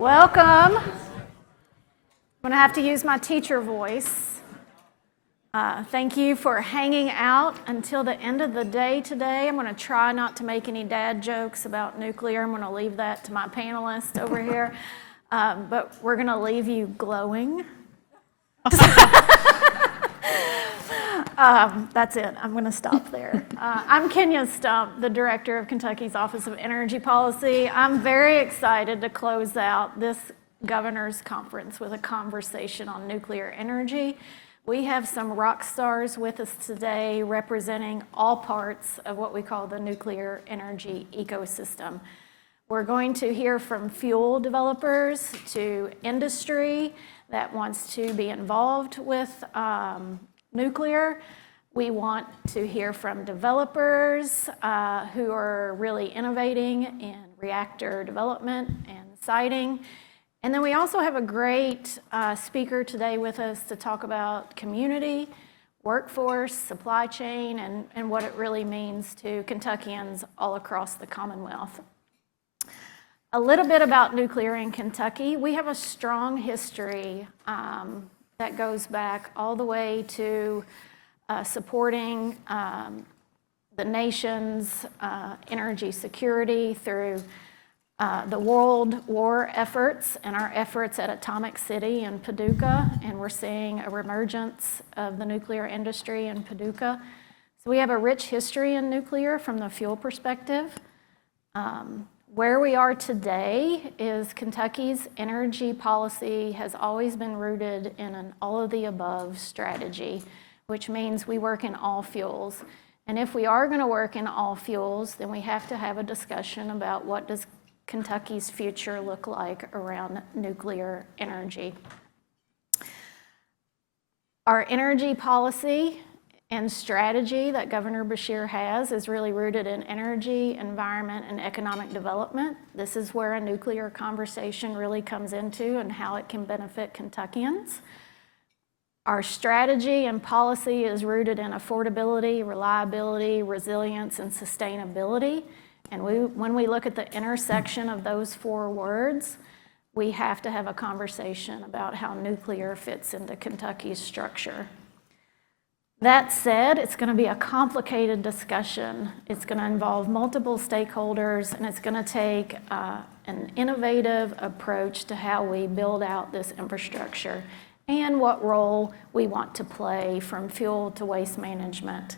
Welcome. I'm going to have to use my teacher voice. Thank you for hanging out until the end of the day today. I'm going to try not to make any dad jokes about nuclear. I'm going to leave that to my panelists over here. But we're going to leave you glowing. That's it. I'm going to stop there. I'm Kenya Stump, the director of Kentucky's Office of Energy Policy. I'm very excited to close out this governor's conference with a conversation on nuclear energy. We have some rock stars with us today representing all parts of what we call the nuclear energy ecosystem. We're going to hear from fuel developers to industry that wants to be involved with nuclear. We want to hear from developers who are really innovating in reactor development and siting. And then we also have a great speaker today with us to talk about community, workforce, supply chain, and what it really means to Kentuckians all across the Commonwealth. A little bit about nuclear in Kentucky. We have a strong history that goes back all the way to supporting the nation's energy security through the World War efforts and our efforts at Atomic City in Paducah, and we're seeing a reemergence of the nuclear industry in Paducah. So we have a rich history in nuclear from the fuel perspective. Where we are today is Kentucky's energy policy has always been rooted in an all-of-the-above strategy, which means we work in all fuels. And if we are going to work in all fuels, then we have to have a discussion about what does Kentucky's future look like around nuclear energy. Our energy policy and strategy that Governor Beshear has is really rooted in energy, environment, and economic development. This is where a nuclear conversation really comes into and how it can benefit Kentuckians. Our strategy and policy is rooted in affordability, reliability, resilience, and sustainability. And when we look at the intersection of those four words, we have to have a conversation about how nuclear fits into Kentucky's structure. That said, it's going to be a complicated discussion. It's going to involve multiple stakeholders, and it's going to take an innovative approach to how we build out this infrastructure and what role we want to play from fuel to waste management.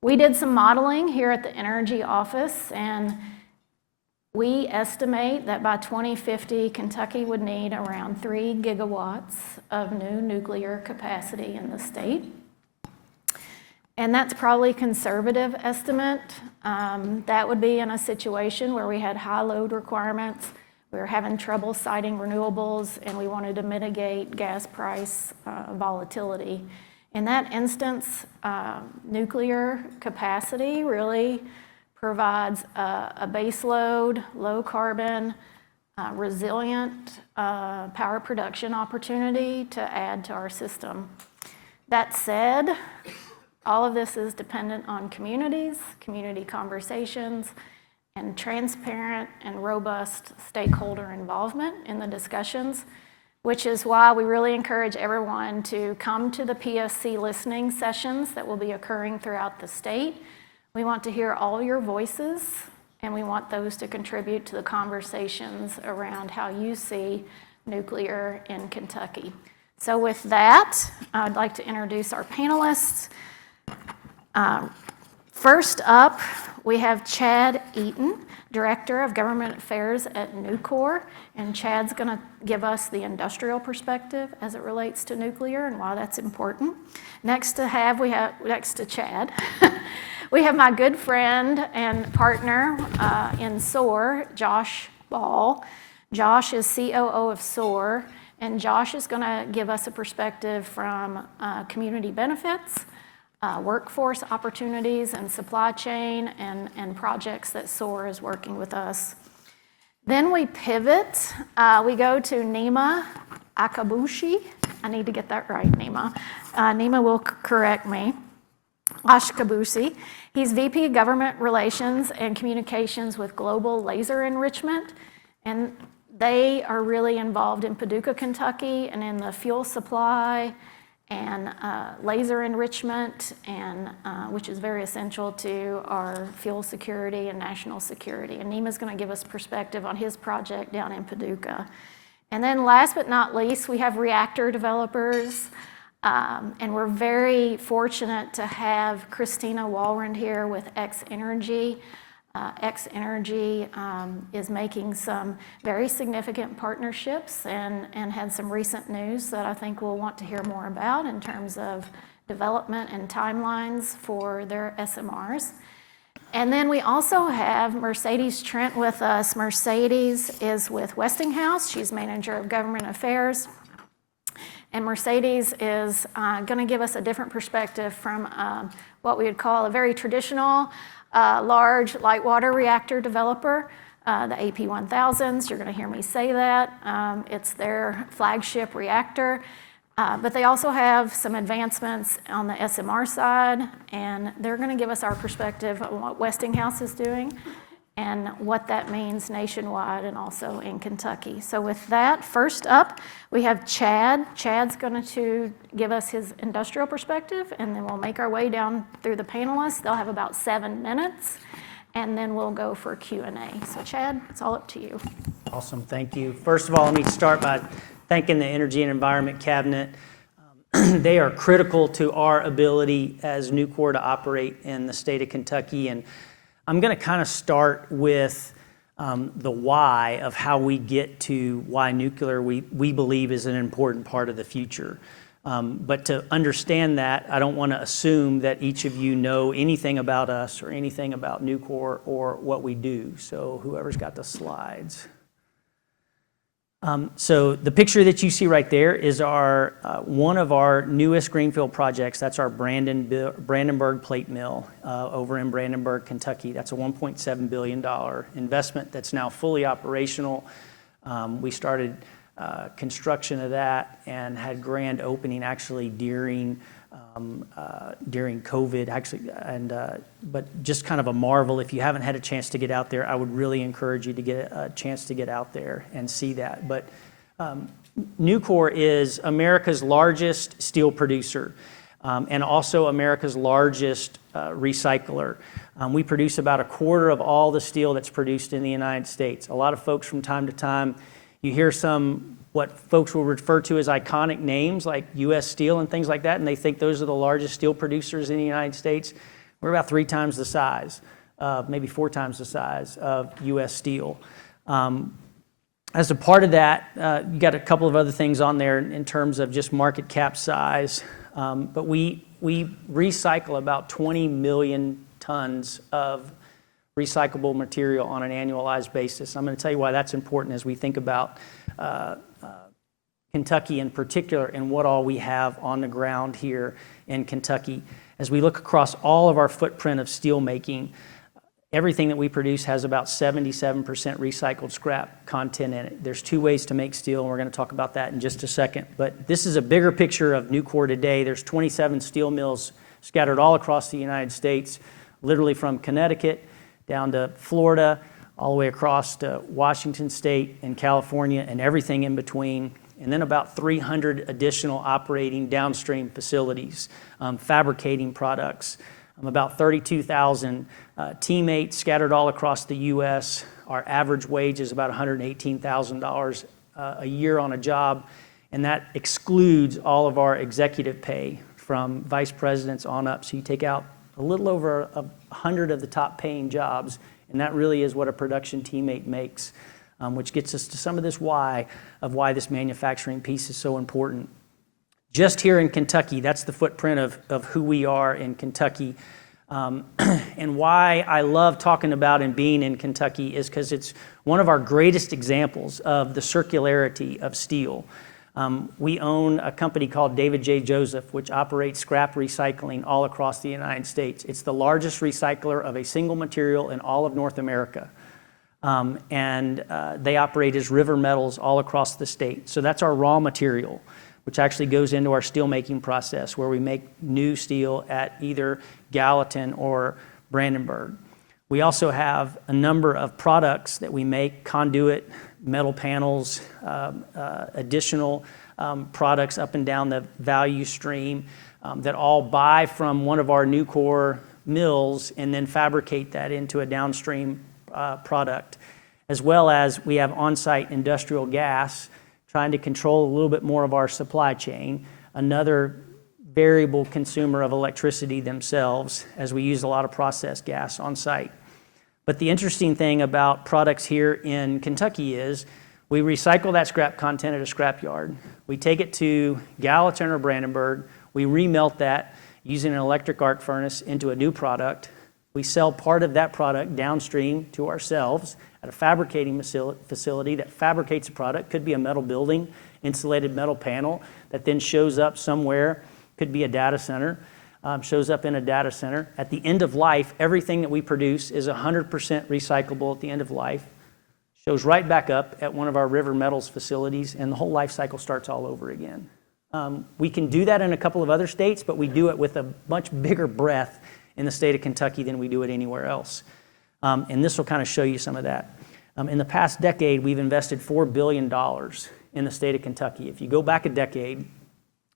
We did some modeling here at the Energy Office, and we estimate that by 2050, Kentucky would need around 3 gigawatts of new nuclear capacity in the state. And that's probably a conservative estimate. That would be in a situation where we had high load requirements, we were having trouble siting renewables, and we wanted to mitigate gas price volatility. In that instance, nuclear capacity really provides a base load, low carbon, resilient power production opportunity to add to our system. That said, all of this is dependent on communities, community conversations, and transparent and robust stakeholder involvement in the discussions, which is why we really encourage everyone to come to the PSC listening sessions that will be occurring throughout the state. We want to hear all your voices, and we want those to contribute to the conversations around how you see nuclear in Kentucky. So with that, I'd like to introduce our panelists. First up, we have Chad Eaton, Director of Government Affairs at Nucor, and Chad's going to give us the industrial perspective as it relates to nuclear and why that's important. Next to Chad, we have my good friend and partner in SOAR, Josh Ball. Josh is COO of SOAR, and Josh is going to give us a perspective from community benefits, workforce opportunities and supply chain and projects that SOAR is working with us. Then we pivot. We go to Nima Ashkeboussi. I need to get that right, Nima. Nima will correct me. Ashkeboussi. He's VP of Government Relations and Communications with Global Laser Enrichment. And they are really involved in Paducah, Kentucky, and in the fuel supply and laser enrichment, and which is very essential to our fuel security and national security. And Nima's going to give us perspective on his project down in Paducah. And then last but not least, we have reactor developers. And we're very fortunate to have Christina Walrond here with X-Energy. X-Energy is making some very significant partnerships and had some recent news that I think we'll want to hear more about in terms of development and timelines for their SMRs. And then we also have Mercedes Trent with us. Mercedes is with Westinghouse. She's Manager of Government Affairs. And Mercedes is going to give us a different perspective from what we would call a very traditional large light water reactor developer, the AP1000s. You're going to hear me say that. It's their flagship reactor. But they also have some advancements on the SMR side, and they're going to give us our perspective on what Westinghouse is doing and what that means nationwide and also in Kentucky. So with that, first up, we have Chad. Chad's going to give us his industrial perspective, and then we'll make our way down through the panelists. They'll have about 7 minutes, and then we'll go for Q&A. So Chad, it's all up to you. Awesome, thank you. First of all, let me start by thanking the Energy and Environment Cabinet. They are critical to our ability as Nucor to operate in the state of Kentucky. And I'm going to kind of start with the why of how we get to why nuclear we believe is an important part of the future. But to understand that, I don't want to assume that each of you know anything about us or anything about Nucor or what we do. So whoever's got the slides. So the picture that you see right there is our one of our newest greenfield projects. That's our Brandenburg plate mill over in Brandenburg, Kentucky. That's a $1.7 billion investment that's now fully operational. We started construction of that and had grand opening actually during COVID, actually, but just kind of a marvel. If you haven't had a chance to get out there, I would really encourage you to get a chance to get out there and see that. But Nucor is America's largest steel producer and also America's largest recycler. We produce about a quarter of all the steel that's produced in the United States. A lot of folks from time to time, you hear what folks will refer to as iconic names like U.S. Steel and things like that, and they think those are the largest steel producers in the United States. We're about 3 times the size, maybe 4 times the size of U.S. Steel. As a part of that, you got a couple of other things on there in terms of just market cap size, but we recycle about 20 million tons of recyclable material on an annualized basis. I'm going to tell you why that's important as we think about Kentucky in particular and what all we have on the ground here in Kentucky. As we look across all of our footprint of steel making, everything that we produce has about 77% recycled scrap content in it. There's 2 ways to make steel, and we're going to talk about that in just a second. But this is a bigger picture of Nucor today. There's 27 steel mills scattered all across the United States, literally from Connecticut down to Florida, all the way across to Washington State and California and everything in between. And then about 300 additional operating downstream facilities, fabricating products. About 32,000 teammates scattered all across the U.S. Our average wage is about $118,000 a year on a job, and that excludes all of our executive pay from vice presidents on up. So you take out a little over 100 of the top paying jobs, and that really is what a production teammate makes, which gets us to some of this why this manufacturing piece is so important. Just here in Kentucky, that's the footprint of who we are in Kentucky. And why I love talking about and being in Kentucky is because it's one of our greatest examples of the circularity of steel. We own a company called David J. Joseph, which operates scrap recycling all across the United States. It's the largest recycler of a single material in all of North America. And they operate as river metals all across the state. So that's our raw material, which actually goes into our steelmaking process, where we make new steel at either Gallatin or Brandenburg. We also have a number of products that we make, conduit, metal panels, additional products up and down the value stream that all buy from one of our Nucor mills and then fabricate that into a downstream product. As well as we have on-site industrial gas trying to control a little bit more of our supply chain, another variable consumer of electricity themselves, as we use a lot of processed gas on site. But the interesting thing about products here in Kentucky is we recycle that scrap content at a scrap yard. We take it to Gallatin or Brandenburg. We remelt that using an electric arc furnace into a new product. We sell part of that product downstream to ourselves at a fabricating facility that fabricates a product. Could be a metal building, insulated metal panel that then shows up somewhere. Could be a data center, shows up in a data center. At the end of life, everything that we produce is 100% recyclable at the end of life. Shows right back up at one of our River Metals facilities, and the whole life cycle starts all over again. We can do that in a couple of other states, but we do it with a much bigger breadth in the state of Kentucky than we do it anywhere else. And this will kind of show you some of that. In the past decade, we've invested $4 billion in the state of Kentucky. If you go back a decade,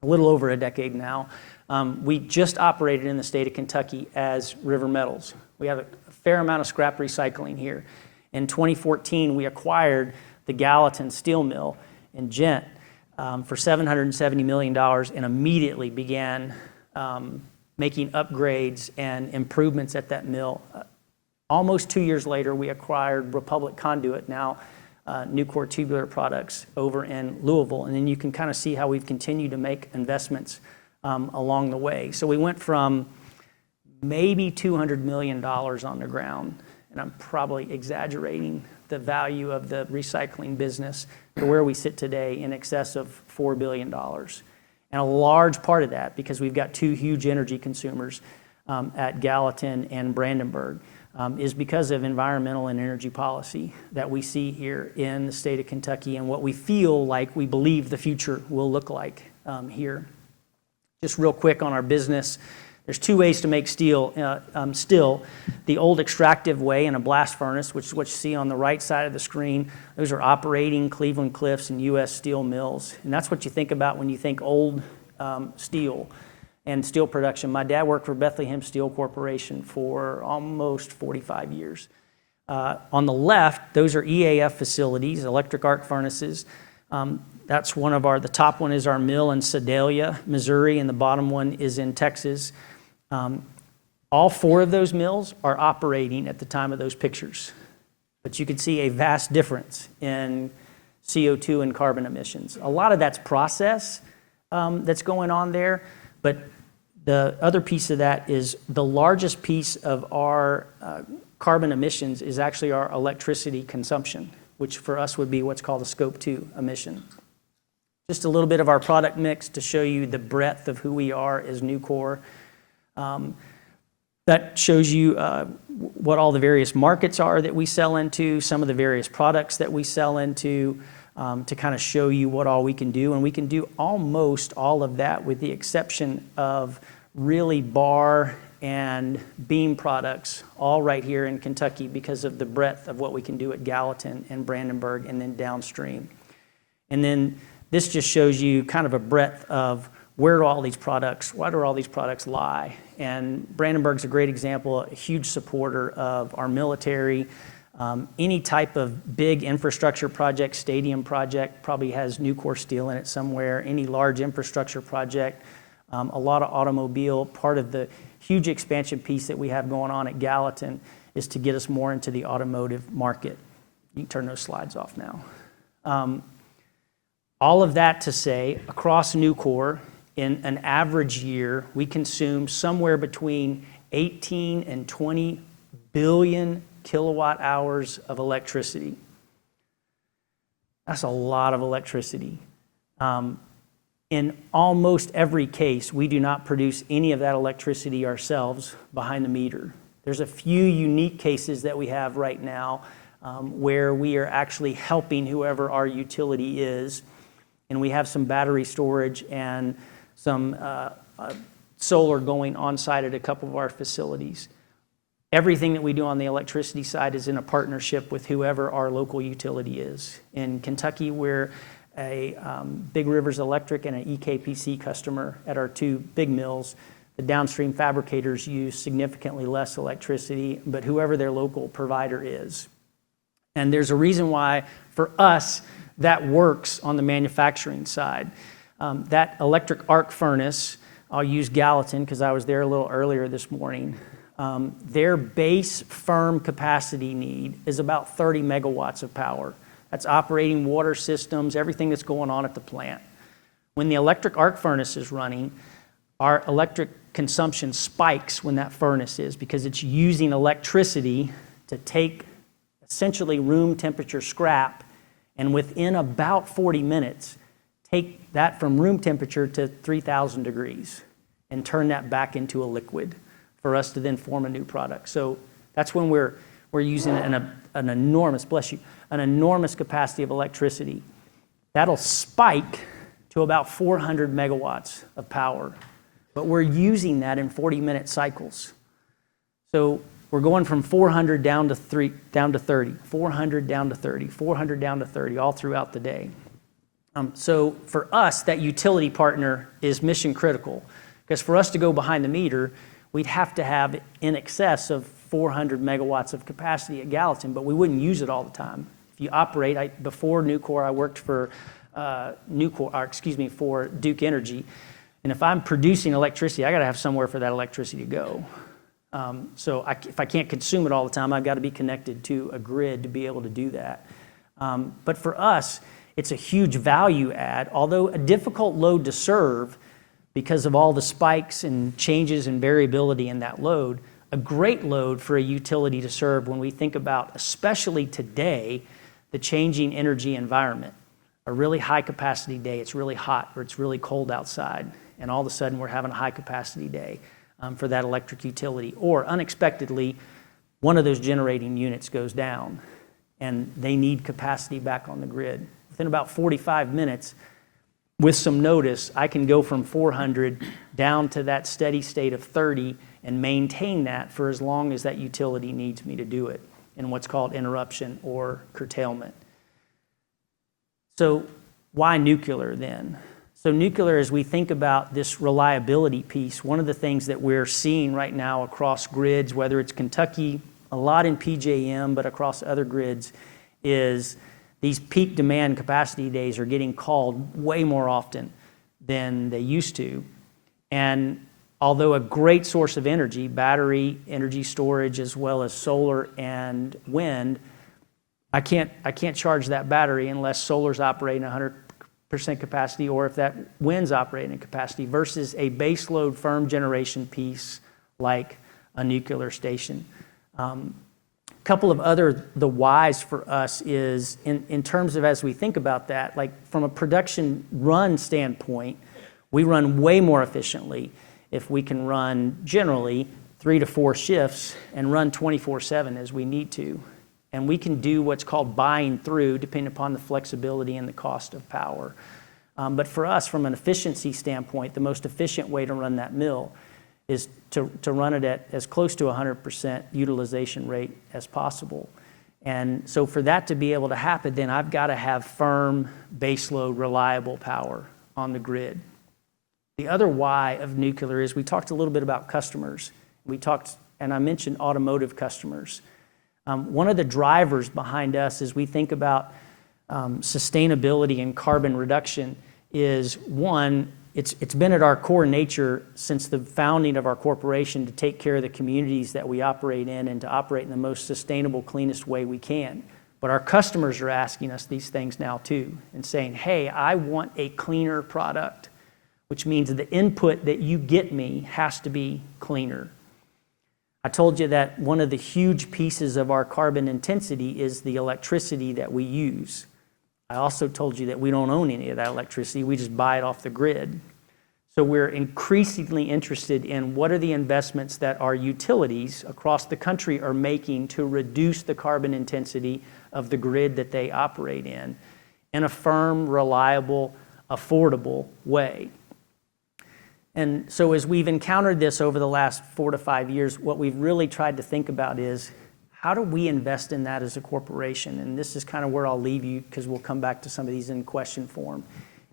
a little over a decade now, we just operated in the state of Kentucky as River Metals. We have a fair amount of scrap recycling here. In 2014, we acquired the Gallatin steel mill in Gent for $770 million and immediately began making upgrades and improvements at that mill. Almost 2 years later, we acquired Republic Conduit, now Nucor Tubular Products, over in Louisville. And then you can kind of see how we've continued to make investments along the way. So we went from maybe $200 million on the ground, and I'm probably exaggerating the value of the recycling business, to where we sit today in excess of $4 billion. And a large part of that, because we've got two huge energy consumers at Gallatin and Brandenburg, is because of environmental and energy policy that we see here in the state of Kentucky and what we feel like we believe the future will look like here. Just real quick on our business, there's two ways to make steel still. The old extractive way in a blast furnace, which is what you see on the right side of the screen. Those are operating Cleveland Cliffs and U.S. steel mills. And that's what you think about when you think old steel and steel production. My dad worked for Bethlehem Steel Corporation for almost 45 years. On the left, those are EAF facilities, electric arc furnaces. That's one of the top one is our mill in Sedalia, Missouri, and the bottom one is in Texas. All four of those mills are operating at the time of those pictures. But you can see a vast difference in CO2 and carbon emissions. A lot of that's process that's going on there, but the other piece of that is the largest piece of our carbon emissions is actually our electricity consumption, which for us would be what's called a Scope 2 emission. Just a little bit of our product mix to show you the breadth of who we are as Nucor. That shows you what all the various markets are that we sell into, some of the various products that we sell into, to kind of show you what all we can do. And we can do almost all of that with the exception of really bar and beam products, all right here in Kentucky because of the breadth of what we can do at Gallatin and Brandenburg and then downstream. And then this just shows you kind of a breadth of why do all these products lie? And Brandenburg's a great example, a huge supporter of our military. Any type of big infrastructure project, stadium project, probably has Nucor steel in it somewhere. Any large infrastructure project, a lot of automobile. Part of the huge expansion piece that we have going on at Gallatin is to get us more into the automotive market. You can turn those slides off now. All of that to say, across Nucor, in an average year, we consume somewhere between 18 and 20 billion kilowatt hours of electricity. That's a lot of electricity. In almost every case, we do not produce any of that electricity ourselves behind the meter. There's a few unique cases that we have right now where we are actually helping whoever our utility is, and we have some battery storage and some solar going on site at a couple of our facilities. Everything that we do on the electricity side is in a partnership with whoever our local utility is. In Kentucky, we're a Big Rivers Electric and an EKPC customer at our two big mills. The downstream fabricators use significantly less electricity, but whoever their local provider is. And there's a reason why, for us, that works on the manufacturing side. That electric arc furnace, I'll use Gallatin because I was there a little earlier this morning. Their base firm capacity need is about 30 megawatts of power. That's operating water systems, everything that's going on at the plant. When the electric arc furnace is running, our electric consumption spikes when that furnace is, because it's using electricity to take essentially room temperature scrap, and within about 40 minutes, take that from room temperature to 3,000 degrees and turn that back into a liquid for us to then form a new product. So that's when we're using an enormous, bless you, an enormous capacity of electricity. That'll spike to about 400 megawatts of power, but we're using that in 40-minute cycles. So we're going from 400 down to 30, 400 down to 30, 400 down to 30, all throughout the day. So for us, that utility partner is mission critical, because for us to go behind the meter, we'd have to have in excess of 400 megawatts of capacity at Gallatin, but we wouldn't use it all the time. If you operate, before Nucor, I worked for for Duke Energy, and if I'm producing electricity, I got to have somewhere for that electricity to go. So if I can't consume it all the time, I've got to be connected to a grid to be able to do that. But for us, it's a huge value add, although a difficult load to serve because of all the spikes and changes and variability in that load. A great load for a utility to serve when we think about, especially today, the changing energy environment. A really high capacity day, it's really hot or it's really cold outside, and all of a sudden we're having a high capacity day for that electric utility. Or unexpectedly, one of those generating units goes down and they need capacity back on the grid. Within about 45 minutes, with some notice, I can go from 400 down to that steady state of 30 and maintain that for as long as that utility needs me to do it in what's called interruption or curtailment. So why nuclear then? So nuclear, as we think about this reliability piece, one of the things that we're seeing right now across grids, whether it's Kentucky, a lot in PJM, but across other grids, is these peak demand capacity days are getting called way more often than they used to. And although a great source of energy, battery, energy storage, as well as solar and wind, I can't charge that battery unless solar's operating 100% capacity, or if that wind's operating at capacity, versus a baseload firm generation piece like a nuclear station. Couple of the whys for us is in terms of, as we think about that, like from a production run standpoint, we run way more efficiently if we can run generally 3 to 4 shifts and run 24/7 as we need to. And we can do what's called buying through, depending upon the flexibility and the cost of power. But for us, from an efficiency standpoint, the most efficient way to run that mill is to run it at as close to 100% utilization rate as possible. And so for that to be able to happen, then I've got to have firm, baseload, reliable power on the grid. The other why of nuclear is we talked a little bit about customers. And I mentioned automotive customers. One of the drivers behind us as we think about sustainability and carbon reduction is, one, it's been at our core nature since the founding of our corporation to take care of the communities that we operate in and to operate in the most sustainable, cleanest way we can. But our customers are asking us these things now too, and saying, hey, I want a cleaner product, which means the input that you get me has to be cleaner. I told you that one of the huge pieces of our carbon intensity is the electricity that we use. I also told you that we don't own any of that electricity, we just buy it off the grid. So we're increasingly interested in what are the investments that our utilities across the country are making to reduce the carbon intensity of the grid that they operate in a firm, reliable, affordable way. And so as we've encountered this over the last 4 to 5 years, what we've really tried to think about is, how do we invest in that as a corporation? And this is kind of where I'll leave you, because we'll come back to some of these in question form,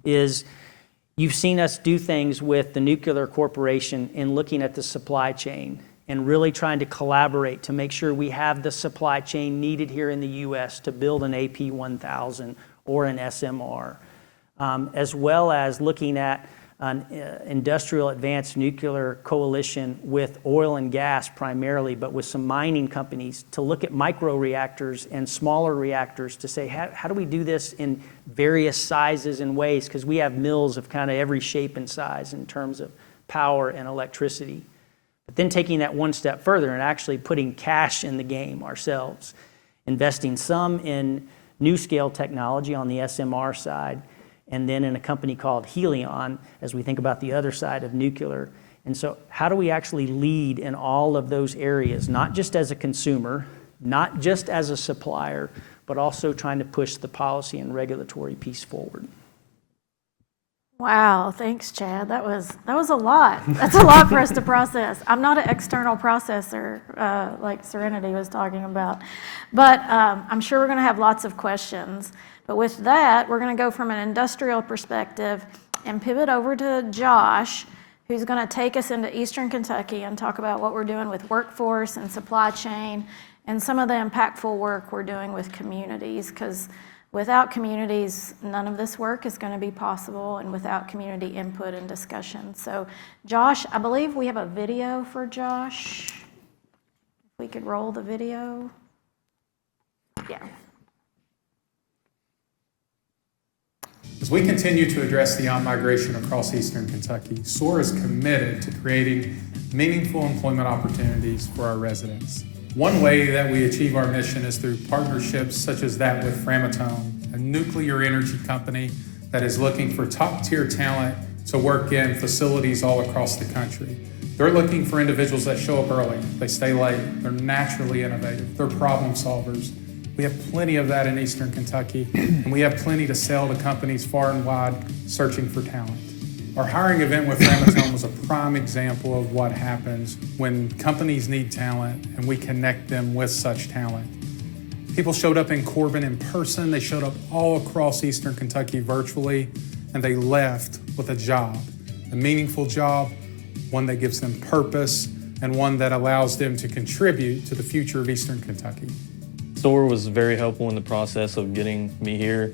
is you've seen us do things with the Nuclear Corporation in looking at the supply chain and really trying to collaborate to make sure we have the supply chain needed here in the U.S. to build an AP1000 or an SMR, as well as looking at an industrial advanced nuclear coalition with oil and gas primarily, but with some mining companies to look at micro reactors and smaller reactors to say, how do we do this in various sizes and ways? Because we have mills of kind of every shape and size in terms of power and electricity. But then taking that one step further and actually putting cash in the game ourselves, investing some in NuScale technology on the SMR side, and then in a company called Helion as we think about the other side of nuclear. And so how do we actually lead in all of those areas, not just as a consumer, not just as a supplier, but also trying to push the policy and regulatory piece forward? Wow, thanks, Chad. That was a lot. That's a lot for us to process. I'm not an external processor like Serenity was talking about, but I'm sure we're going to have lots of questions. But with that, we're going to go from an industrial perspective and pivot over to Josh, who's going to take us into Eastern Kentucky and talk about what we're doing with workforce and supply chain and some of the impactful work we're doing with communities, because without communities, none of this work is going to be possible, and without community input and discussion. So Josh, I believe we have a video for Josh. If we could roll the video. Yeah. As we continue to address the out-migration across Eastern Kentucky, SOAR is committed to creating meaningful employment opportunities for our residents. One way that we achieve our mission is through partnerships such as that with Framatome, a nuclear energy company that is looking for top-tier talent to work in facilities all across the country. They're looking for individuals that show up early, they stay late, they're naturally innovative, they're problem solvers. We have plenty of that in Eastern Kentucky, and we have plenty to sell to companies far and wide searching for talent. Our hiring event with Framatome was a prime example of what happens when companies need talent and we connect them with such talent. People showed up in Corbin in person, they showed up all across Eastern Kentucky virtually, and they left with a job, a meaningful job, one that gives them purpose, and one that allows them to contribute to the future of Eastern Kentucky. SOAR was very helpful in the process of getting me here.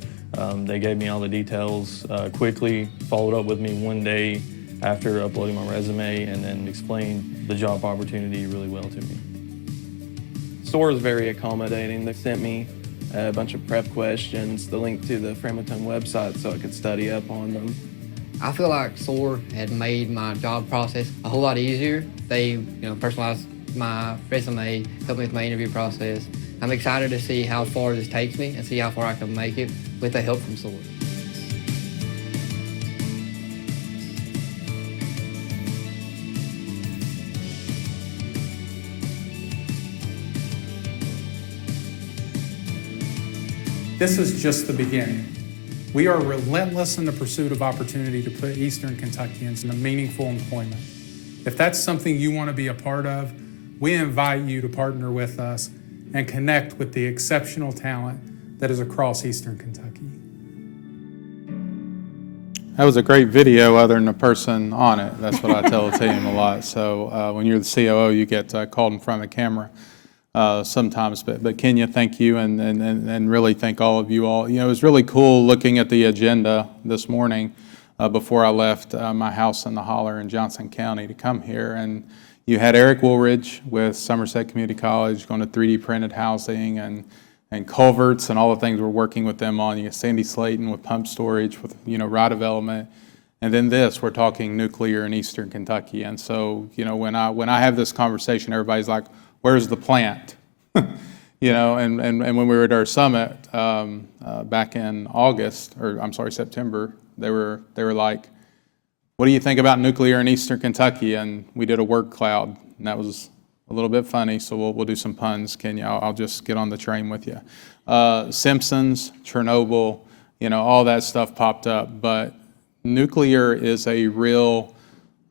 They gave me all the details quickly, followed up with me one day after uploading my resume, and then explained the job opportunity really well to me. SOAR is very accommodating. They sent me a bunch of prep questions, the link to the Framatome website so I could study up on them. I feel like SOAR had made my job process a whole lot easier. They, personalized my resume, helped me with my interview process. I'm excited to see how far this takes me and see how far I can make it with the help from SOAR. This is just the beginning. We are relentless in the pursuit of opportunity to put Eastern Kentuckians in meaningful employment. If that's something you want to be a part of, we invite you to partner with us and connect with the exceptional talent that is across Eastern Kentucky. That was a great video other than the person on it. That's what I tell the team a lot. So when you're the COO, you get called in front of the camera sometimes. But Kenya, thank you, and really thank all of you all. It was really cool looking at the agenda this morning before I left my house in the holler in Johnson County to come here. And you had Eric Woolridge with Somerset Community College going to 3D printed housing and culverts and all the things we're working with them on. You got Sandy Slayton with pump storage, with rod development, and then we're talking nuclear in Eastern Kentucky. And so when I have this conversation, everybody's like, "Where's the plant?" And when we were at our summit back in September, they were like, "What do you think about nuclear in Eastern Kentucky?" And we did a word cloud, and that was a little bit funny, so we'll do some puns, Kenya. I'll just get on the train with you. Simpsons, Chernobyl, all that stuff popped up, but nuclear is a real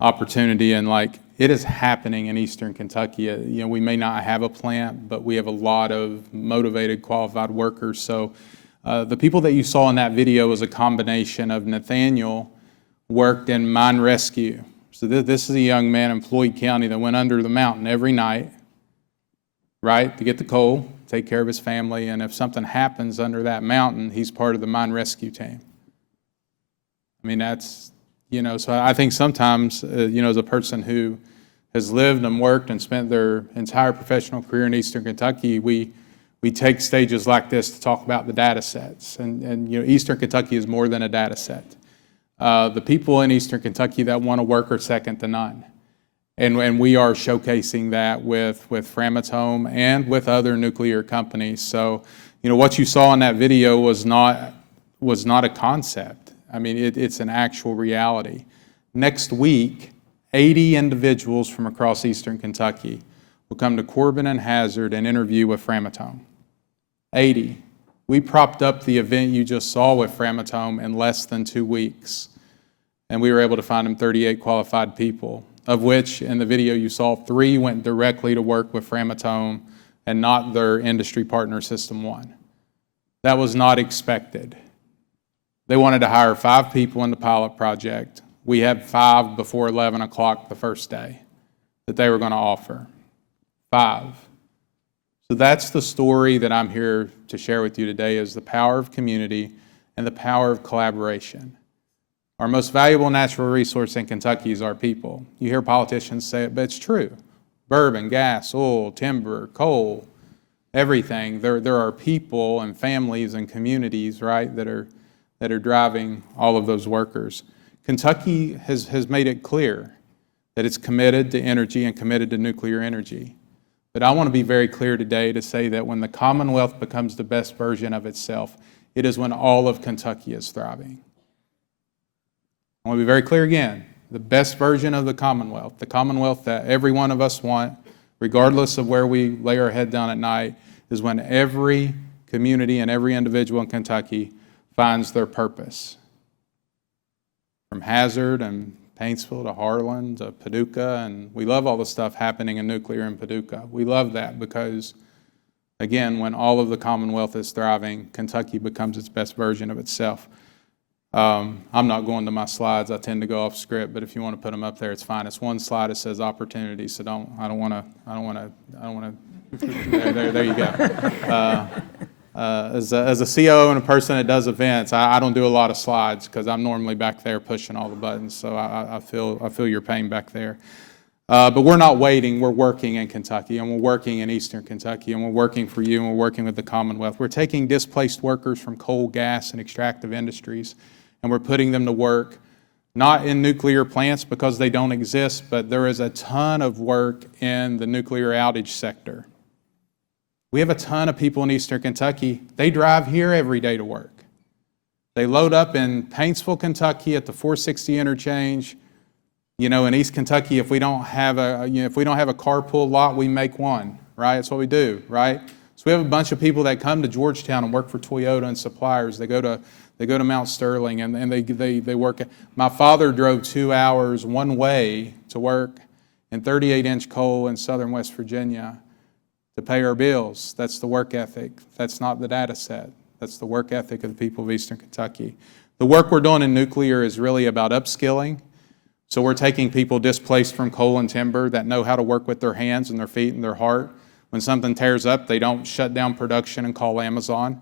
opportunity, and like it is happening in Eastern Kentucky. You know, we may not have a plant, but we have a lot of motivated, qualified workers. So the people that you saw in that video was a combination of Nathaniel worked in mine rescue. So this is a young man in Floyd County that went under the mountain every night, right, to get the coal, take care of his family, and if something happens under that mountain, he's part of the mine rescue team. I mean, that's, you know, so I think sometimes, you know, as a person who has lived and worked and spent their entire professional career in Eastern Kentucky, we take stages like this to talk about the data sets. And you know, Eastern Kentucky is more than a data set. The people in Eastern Kentucky that want to work are second to none. And we are showcasing that with Framatome and with other nuclear companies. So, you know, what you saw in that video was not a concept. I mean, it's an actual reality. Next week, 80 individuals from across Eastern Kentucky will come to Corbin and Hazard and interview with Framatome. 80. We propped up the event you just saw with Framatome in less than 2 weeks, and we were able to find them 38 qualified people, of which in the video you saw 3 went directly to work with Framatome and not their industry partner System 1. That was not expected. They wanted to hire 5 people in the pilot project. We had 5 before 11 o'clock the first day that they were going to offer. 5. So that's the story that I'm here to share with you today, is the power of community and the power of collaboration. Our most valuable natural resource in Kentucky is our people. You hear politicians say it, but it's true. Bourbon, gas, oil, timber, coal, everything. There are people and families and communities, right, that are driving all of those workers. Kentucky has made it clear that it's committed to energy and committed to nuclear energy. But I want to be very clear today to say that when the Commonwealth becomes the best version of itself, it is when all of Kentucky is thriving. I want to be very clear again, the best version of the Commonwealth that every one of us want, regardless of where we lay our head down at night, is when every community and every individual in Kentucky finds their purpose. From Hazard and Paintsville to Harlan to Paducah, and we love all the stuff happening in nuclear in Paducah. We love that because, again, when all of the Commonwealth is thriving, Kentucky becomes its best version of itself. I'm not going to my slides. I tend to go off script, but if you want to put them up there, it's fine. It's one slide that says opportunity, so I don't want to. There you go. As a COO and a person that does events, I don't do a lot of slides because I'm normally back there pushing all the buttons. So I feel your pain back there. But we're not waiting. We're working in Kentucky, and we're working in Eastern Kentucky, and we're working for you, and we're working with the Commonwealth. We're taking displaced workers from coal, gas, and extractive industries, and we're putting them to work, not in nuclear plants because they don't exist, but there is a ton of work in the nuclear outage sector. We have a ton of people in Eastern Kentucky. They drive here every day to work. They load up in Paintsville, Kentucky at the 460 interchange. You know, in East Kentucky, if we don't have a carpool lot, we make one, right? That's what we do, right? So we have a bunch of people that come to Georgetown and work for Toyota and suppliers. They go to Mount Sterling and they work. My father drove 2 hours one way to work in 38-inch coal in southern West Virginia to pay our bills. That's the work ethic. That's not the data set. That's the work ethic of the people of Eastern Kentucky. The work we're doing in nuclear is really about upskilling. So we're taking people displaced from coal and timber that know how to work with their hands and their feet and their heart. When something tears up, they don't shut down production and call Amazon.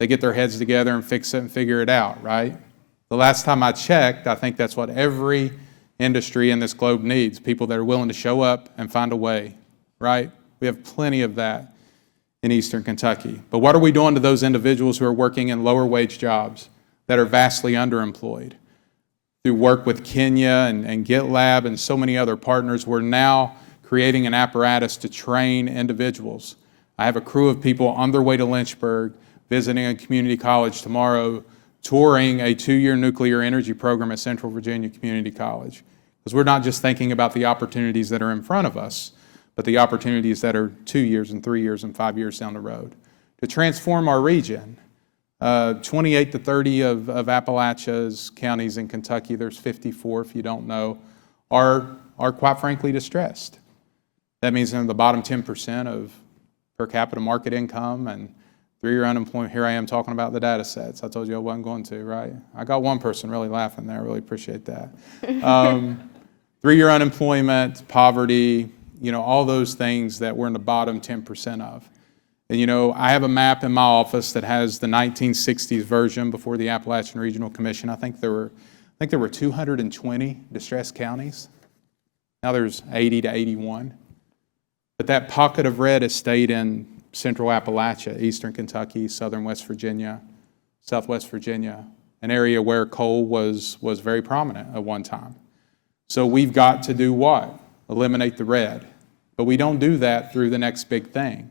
They get their heads together and fix it and figure it out, right? The last time I checked, I think that's what every industry in this globe needs, people that are willing to show up and find a way, right? We have plenty of that in Eastern Kentucky. But what are we doing to those individuals who are working in lower wage jobs that are vastly underemployed? Through work with Kenya and GitLab and so many other partners, we're now creating an apparatus to train individuals. I have a crew of people on their way to Lynchburg, visiting a community college tomorrow, touring a 2-year nuclear energy program at Central Virginia Community College. Because we're not just thinking about the opportunities that are in front of us, but the opportunities that are 2 years and 3 years and 5 years down the road. To transform our region, 28 to 30 of Appalachia's counties in Kentucky, there's 54 if you don't know, are quite frankly distressed. That means in the bottom 10% of per capita market income and 3-year unemployment. Here I am talking about the data sets. I told you I wasn't going to, right? I got one person really laughing there. I really appreciate that. 3-year unemployment, poverty, all those things that we're in the bottom 10% of. And I have a map in my office that has the 1960s version before the Appalachian Regional Commission. I think there were 220 distressed counties. Now there's 80 to 81. But that pocket of red has stayed in central Appalachia, eastern Kentucky, southern West Virginia, southwest Virginia, an area where coal was very prominent at one time. So we've got to do what? Eliminate the red. But we don't do that through the next big thing.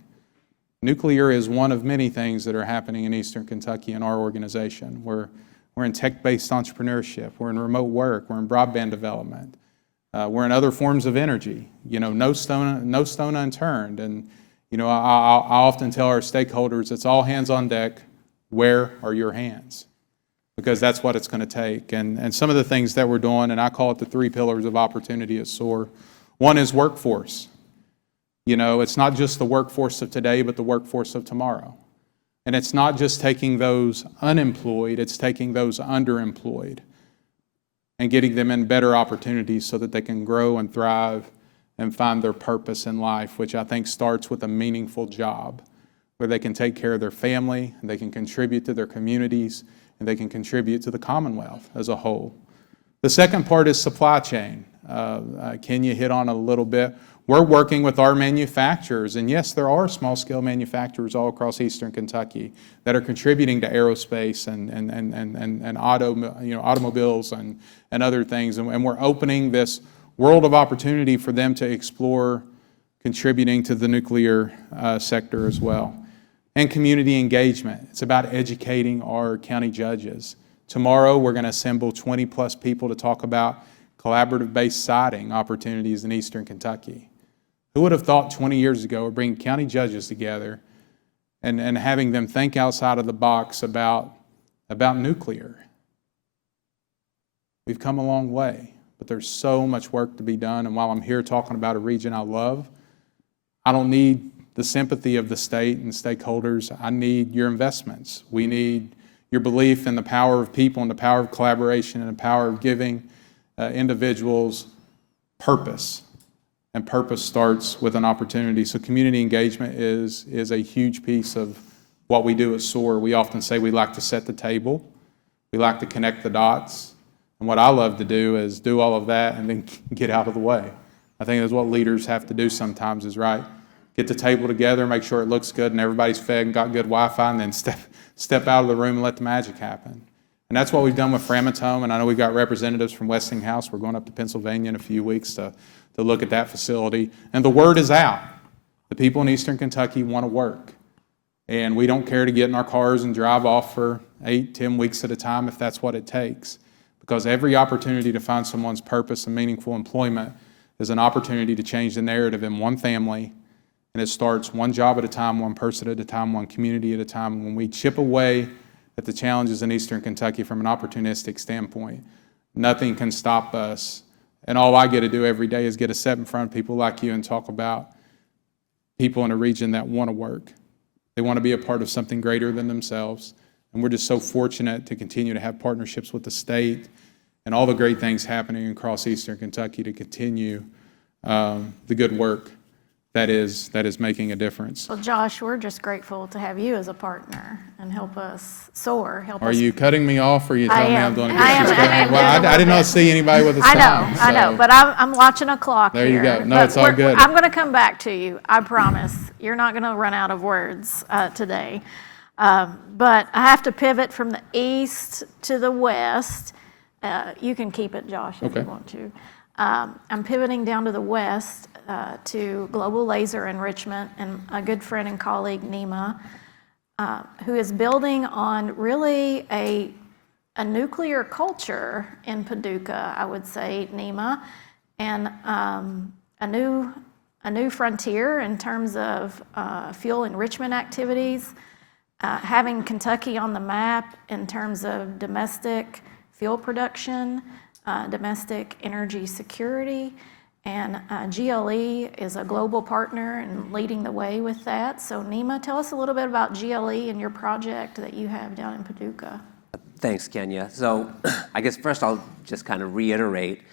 Nuclear is one of many things that are happening in eastern Kentucky in our organization. We're in tech-based entrepreneurship. We're in remote work. We're in broadband development. We're in other forms of energy. No stone unturned. And I often tell our stakeholders, it's all hands on deck. Where are your hands? Because that's what it's going to take. And some of the things that we're doing, and I call it the 3 pillars of opportunity at SOAR. One is workforce. It's not just the workforce of today, but the workforce of tomorrow. And it's not just taking those unemployed, it's taking those underemployed and getting them in better opportunities so that they can grow and thrive and find their purpose in life, which I think starts with a meaningful job where they can take care of their family, and they can contribute to their communities, and they can contribute to the Commonwealth as a whole. The second part is supply chain. Kenya hit on it a little bit. We're working with our manufacturers, and yes, there are small-scale manufacturers all across eastern Kentucky that are contributing to aerospace and automobiles and other things, and we're opening this world of opportunity for them to explore contributing to the nuclear sector as well. And community engagement. It's about educating our county judges. Tomorrow, we're going to assemble 20-plus people to talk about collaborative-based siting opportunities in eastern Kentucky. Who would have thought 20 years ago we're bringing county judges together and having them think outside of the box about nuclear? We've come a long way, but there's so much work to be done. And while I'm here talking about a region I love, I don't need the sympathy of the state and stakeholders. I need your investments. We need your belief in the power of people and the power of collaboration and the power of giving individuals purpose. And purpose starts with an opportunity. So community engagement is a huge piece of what we do at SOAR. We often say we like to set the table. We like to connect the dots. And what I love to do is do all of that and then get out of the way. I think that's what leaders have to do sometimes is, right, get the table together, make sure it looks good and everybody's fed and got good Wi-Fi, and then step out of the room and let the magic happen. And that's what we've done with Framatome, and I know we've got representatives from Westinghouse. We're going up to Pennsylvania in a few weeks to look at that facility. And the word is out. The people in eastern Kentucky want to work. And we don't care to get in our cars and drive off for 8-10 weeks at a time if that's what it takes. Because every opportunity to find someone's purpose and meaningful employment is an opportunity to change the narrative in one family. And it starts one job at a time, one person at a time, one community at a time. When we chip away at the challenges in eastern Kentucky from an opportunistic standpoint, nothing can stop us. And all I get to do every day is get to sit in front of people like you and talk about people in a region that want to work. They want to be a part of something greater than themselves. And we're just so fortunate to continue to have partnerships with the state and all the great things happening across eastern Kentucky to continue the good work that is making a difference. Well, Josh, we're just grateful to have you as a partner and help us SOAR. Are you cutting me off, or are you telling me I'm going to I get am. you started? Well, I did not see anybody with a sign. I know, but I'm watching a clock There here. you go. No, But it's all good. I'm going to come back to you. I promise. You're not going to run out of words today. But I have to pivot from the east to the west. You can keep it, Josh, if you want to. I'm pivoting down to the west to Global Laser Enrichment and a good friend and colleague, Nima, who is building on really a nuclear culture in Paducah, I would say, Nima, and a new frontier in terms of fuel enrichment activities, having Kentucky on the map in terms of domestic fuel production, domestic energy security. And GLE is a global partner and leading the way with that. So Nima, tell us a little bit about GLE and your project that you have down in Paducah. Thanks, Kenya. So I guess first I'll just kind of reiterate,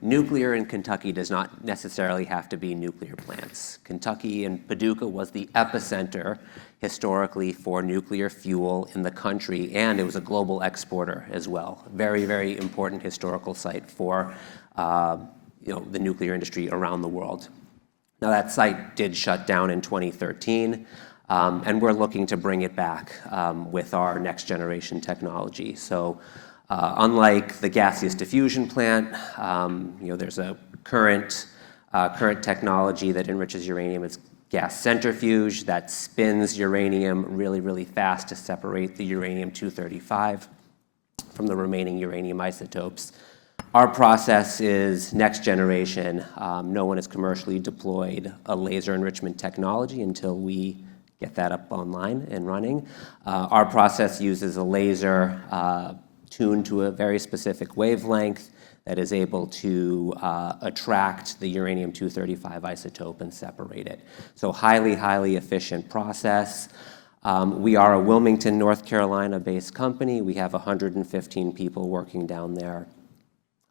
nuclear in Kentucky does not necessarily have to be nuclear plants. Kentucky and Paducah was the epicenter historically for nuclear fuel in the country, and it was a global exporter as well. Very, very important historical site for the nuclear industry around the world. Now that site did shut down in 2013, and we're looking to bring it back with our next generation technology. So unlike the gaseous diffusion plant, there's a current technology that enriches uranium. It's gas centrifuge that spins uranium really, really fast to separate the uranium-235 from the remaining uranium isotopes. Our process is next generation. No one has commercially deployed a laser enrichment technology until we get that up online and running. Our process uses a laser tuned to a very specific wavelength that is able to attract the uranium-235 isotope and separate it. So highly, highly efficient process. We are a Wilmington, North Carolina-based company. We have 115 people working down there.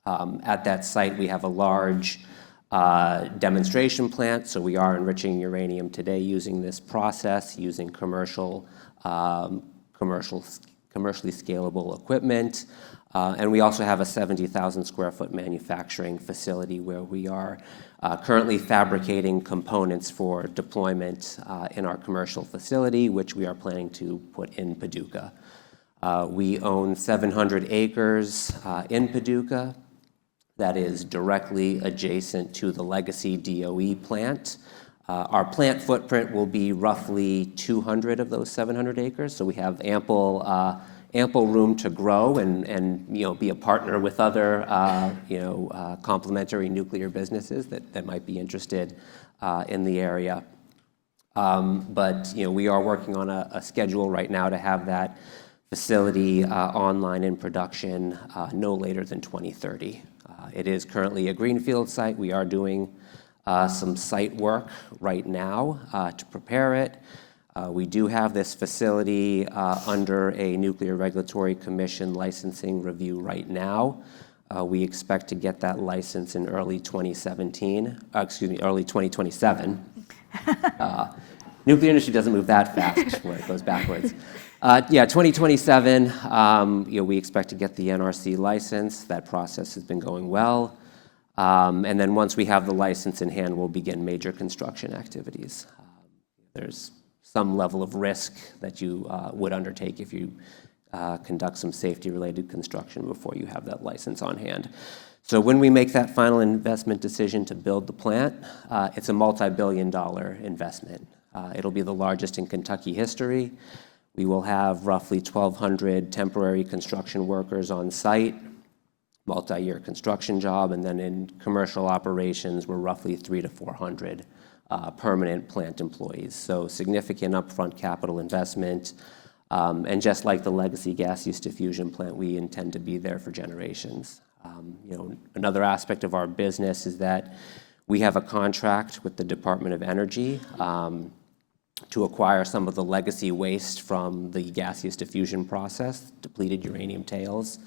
At that site, we have a large demonstration plant, so we are enriching uranium today using this process, using commercially scalable equipment. And we also have a 70,000 square foot manufacturing facility where we are currently fabricating components for deployment in our commercial facility, which we are planning to put in Paducah. We own 700 acres in Paducah that is directly adjacent to the legacy DOE plant. Our plant footprint will be roughly 200 of those 700 acres, so we have ample room to grow and be a partner with other complementary nuclear businesses that might be interested in the area. But we are working on a schedule right now to have that facility online in production no later than 2030. It is currently a greenfield site. We are doing some site work right now to prepare it. We do have this facility under a Nuclear Regulatory Commission licensing review right now. We expect to get that license in early 2027. Nuclear industry doesn't move that fast where it goes backwards. 2027, we expect to get the NRC license. That process has been going well. And then once we have the license in hand, we'll begin major construction activities. There's some level of risk that you would undertake if you conduct some safety-related construction before you have that license on hand. So when we make that final investment decision to build the plant, it's a multi-billion-dollar investment. It'll be the largest in Kentucky history. We will have roughly 1,200 temporary construction workers on site, multi-year construction job, and then in commercial operations, we're roughly 300 to 400 permanent plant employees. So significant upfront capital investment. And just like the legacy gaseous diffusion plant, we intend to be there for generations. Another aspect of our business is that we have a contract with the Department of Energy to acquire some of the legacy waste from the gaseous diffusion process, depleted uranium tails.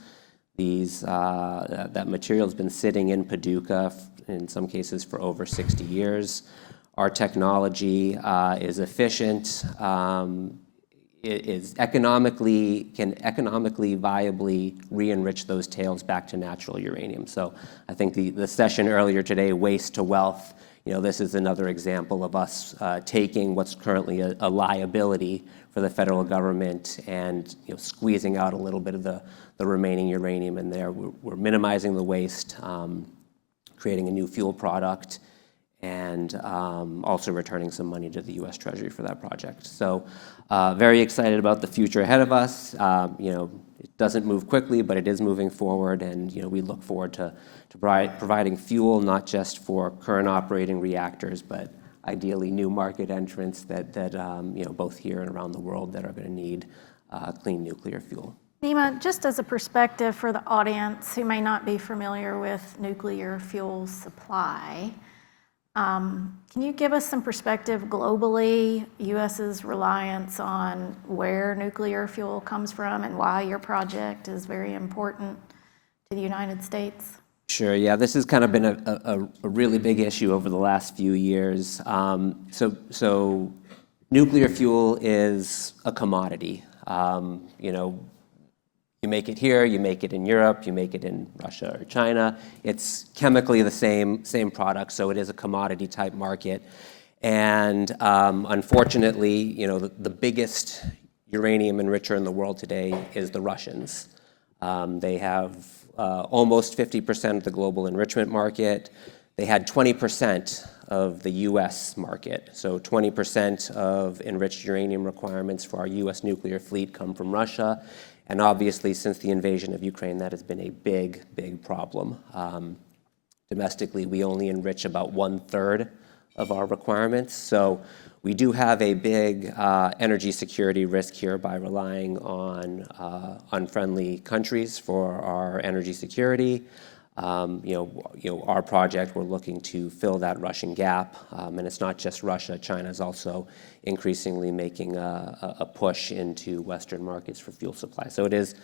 That material has been sitting in Paducah, in some cases for over 60 years. Our technology is efficient, can economically viably re-enrich those tails back to natural uranium. So I think the session earlier today, Waste to Wealth, this is another example of us taking what's currently a liability for the federal government and squeezing out a little bit of the remaining uranium in there. We're minimizing the waste, creating a new fuel product, and also returning some money to the U.S. Treasury for that project. So very excited about the future ahead of us. It doesn't move quickly, but it is moving forward, and we look forward to providing fuel not just for current operating reactors, but ideally new market entrants that both here and around the world that are going to need clean nuclear fuel. Nima, just as a perspective for the audience who may not be familiar with nuclear fuel supply, can you give us some perspective globally, U.S.'s reliance on where nuclear fuel comes from and why your project is very important to the United States? Sure, yeah, this has kind of been a really big issue over the last few years. So nuclear fuel is a commodity. You know, you make it here, you make it in Europe, you make it in Russia or China. It's chemically the same product, so it is a commodity type market. And unfortunately, you know, the biggest uranium enricher in the world today is the Russians. They have almost 50% of the global enrichment market. They had 20% of the US market. So 20% of enriched uranium requirements for our US nuclear fleet come from Russia. And obviously, since the invasion of Ukraine, that has been a big, big problem. Domestically, we only enrich about 1/3 of our requirements. So we do have a big energy security risk here by relying on unfriendly countries for our energy security. You know, our project, we're looking to fill that Russian gap, and it's not just Russia. China is also increasingly making a push into Western markets for fuel supply. So it is,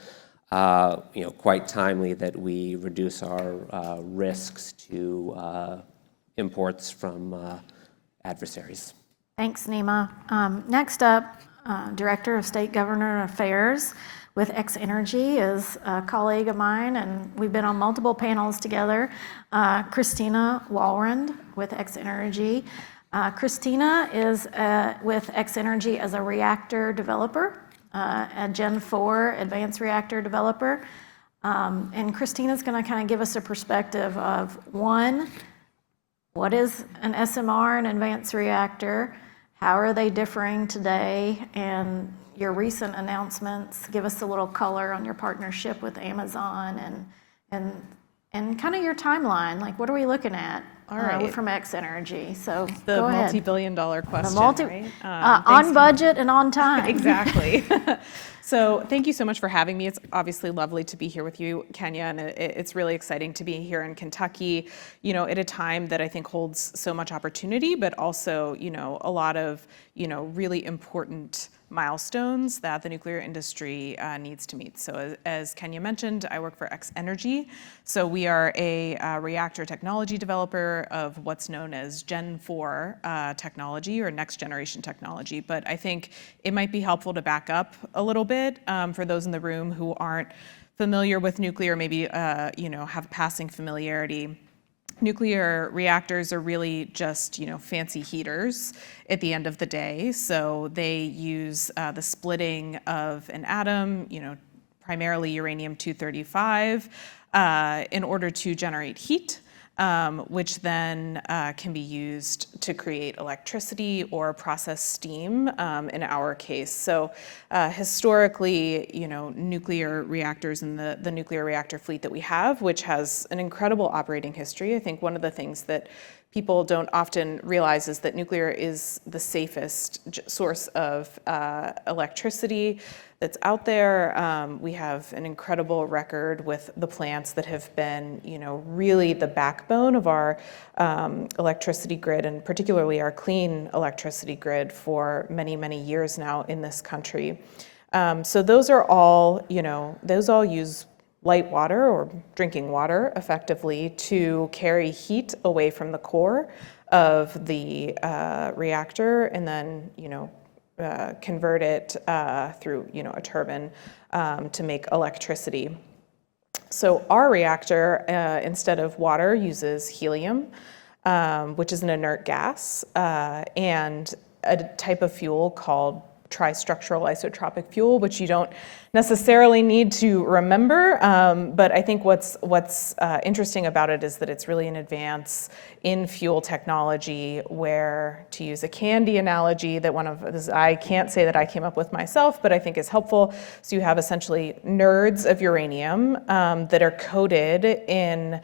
you know, quite timely that we reduce our risks to imports from adversaries. Thanks, Nima. Next up, Director of State Government Affairs with X-Energy is a colleague of mine, and we've been on multiple panels together. Christina Walrond with X-Energy. Christina is with X-Energy as a reactor developer, a Gen 4 advanced reactor developer. And Christina's gonna kind of give us a perspective of, one, what is an SMR, an advanced reactor? How are they differing today? And your recent announcements, give us a little color on your partnership with Amazon and kind of your timeline. Like, what are we looking at? All right. From X-Energy. So The go ahead. multi-billion-dollar question, right? On budget and on time. Exactly. So thank you so much for having me. It's obviously lovely to be here with you, Kenya, and it's really exciting to be here in Kentucky, you know, at a time that I think holds so much opportunity, but also, you know, a lot of, you know, really important milestones that the nuclear industry needs to meet. So as Kenya mentioned, I work for X-Energy. So we are a reactor technology developer of what's known as Gen 4 technology or next generation technology. But I think it might be helpful to back up a little bit for those in the room who aren't familiar with nuclear, maybe you know, have passing familiarity. Nuclear reactors are really just, you know, fancy heaters at the end of the day. So they use the splitting of an atom, you know, primarily uranium-235, in order to generate heat, which then can be used to create electricity or process steam in our case. So historically, you know, nuclear reactors and the nuclear reactor fleet that we have, which has an incredible operating history. I think one of the things that people don't often realize is that nuclear is the safest source of electricity that's out there. We have an incredible record with the plants that have been, you know, really the backbone of our electricity grid, and particularly our clean electricity grid for many, many years now in this country. So those are all, you know, those all use light water or drinking water effectively to carry heat away from the core of the reactor and then, you know, convert it through, you know, a turbine to make electricity. So our reactor, instead of water, uses helium, which is an inert gas, and a type of fuel called tristructural isotropic fuel, which you don't necessarily need to remember, but I think what's interesting about it is that it's really an advance in fuel technology where, to use a candy analogy that I can't say that I came up with myself, but I think is helpful. So you have essentially nerds of uranium that are coated in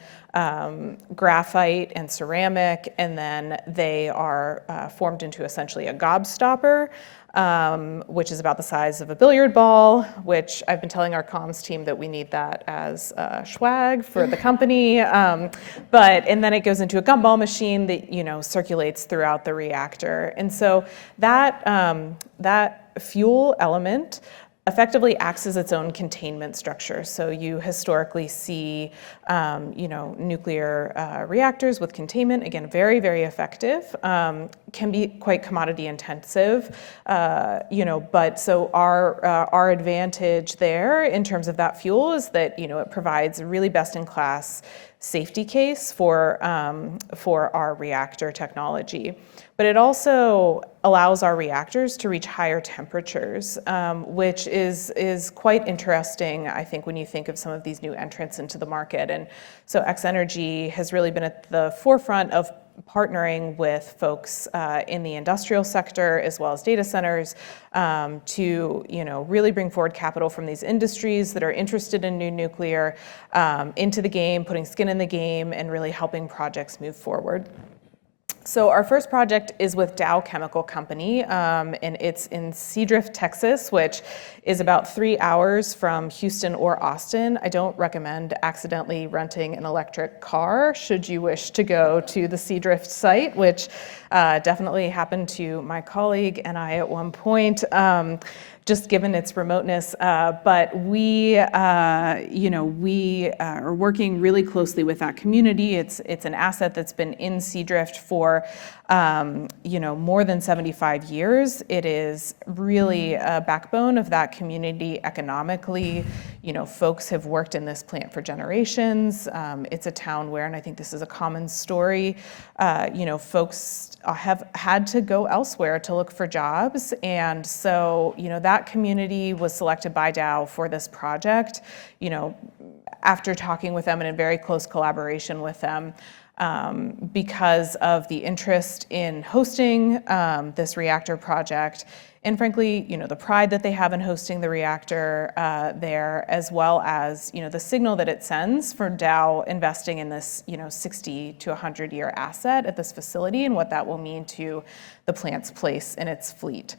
graphite and ceramic, and then they are formed into essentially a gobstopper. which is about the size of a billiard ball, which I've been telling our comms team that we need that as swag for the company. And then it goes into a gumball machine that, circulates throughout the reactor. And so that fuel element effectively acts as its own containment structure. So you historically see, nuclear reactors with containment, again, very, very effective, can be quite commodity intensive, but so our advantage there in terms of that fuel is that, it provides a really best-in-class safety case for our reactor technology. But it also allows our reactors to reach higher temperatures, which is quite interesting, I think, when you think of some of these new entrants into the market. And so X-Energy has really been at the forefront of partnering with folks in the industrial sector as well as data centers to really bring forward capital from these industries that are interested in new nuclear into the game, putting skin in the game, and really helping projects move forward. So our first project is with Dow Chemical Company, and it's in Seadrift, Texas, which is about 3 hours from Houston or Austin. I don't recommend accidentally renting an electric car should you wish to go to the Seadrift site, which definitely happened to my colleague and I at one point. Just given its remoteness, but we are working really closely with that community. It's an asset that's been in Seadrift for more than 75 years. It is really a backbone of that community economically. Folks have worked in this plant for generations. It's a town where, and I think this is a common story, folks have had to go elsewhere to look for jobs. And so, that community was selected by Dow for this project, after talking with them and in very close collaboration with them. Because of the interest in hosting this reactor project, and frankly, the pride that they have in hosting the reactor there, as well as, the signal that it sends for Dow investing in this, 60 to 100-year asset at this facility and what that will mean to the plant's place in its fleet.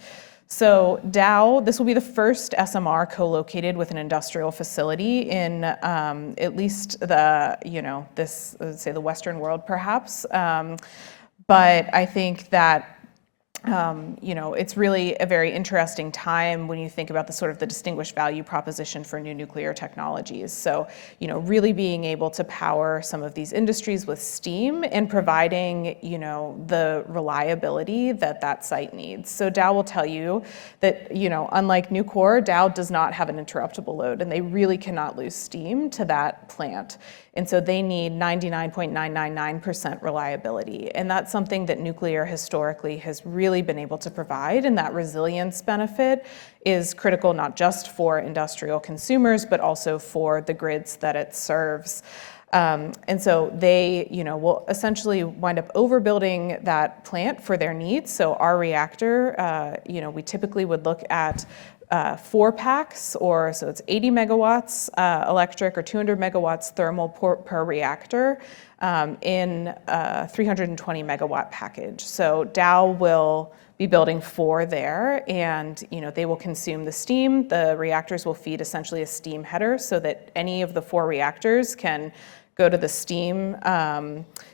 So Dow, this will be the first SMR co-located with an industrial facility in at least the, let's say the Western world perhaps. But I think that it's really a very interesting time when you think about the sort of the distinguished value proposition for new nuclear technologies. So, really being able to power some of these industries with steam and providing, the reliability that site needs. So Dow will tell you that, unlike Nucor, Dow does not have an interruptible load, and they really cannot lose steam to that plant. And so they need 99.999% reliability. And that's something that nuclear historically has really been able to provide. And that resilience benefit is critical not just for industrial consumers, but also for the grids that it serves. And so they, will essentially wind up overbuilding that plant for their needs. So our reactor, we typically would look at 4 packs, so it's 80 megawatts electric or 200 megawatts thermal per reactor in a 320 megawatt package. So Dow will be building 4 there, and they will consume the steam. The reactors will feed essentially a steam header so that any of the 4 reactors can go to the steam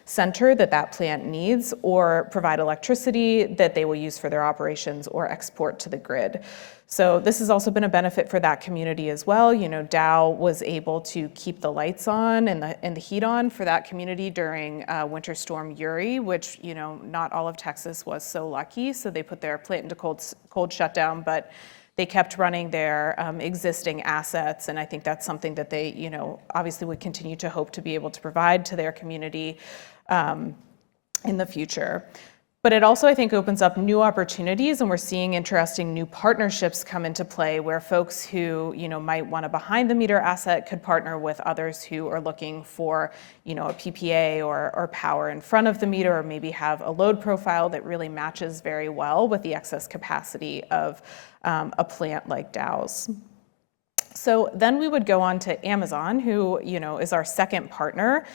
center that plant needs, or provide electricity that they will use for their operations or export to the grid. So this has also been a benefit for that community as well. Dow was able to keep the lights on and the heat on for that community during Winter Storm Uri, which, not all of Texas was so lucky. So they put their plant into cold shutdown, but they kept running their existing assets. And I think that's something that they, obviously would continue to hope to be able to provide to their community in the future. But it also, I think, opens up new opportunities, and we're seeing interesting new partnerships come into play where folks who, might want a behind-the-meter asset could partner with others who are looking for, a PPA or power in front of the meter, or maybe have a load profile that really matches very well with the excess capacity of a plant like Dow's. So then we would go on to Amazon, who is our second partner.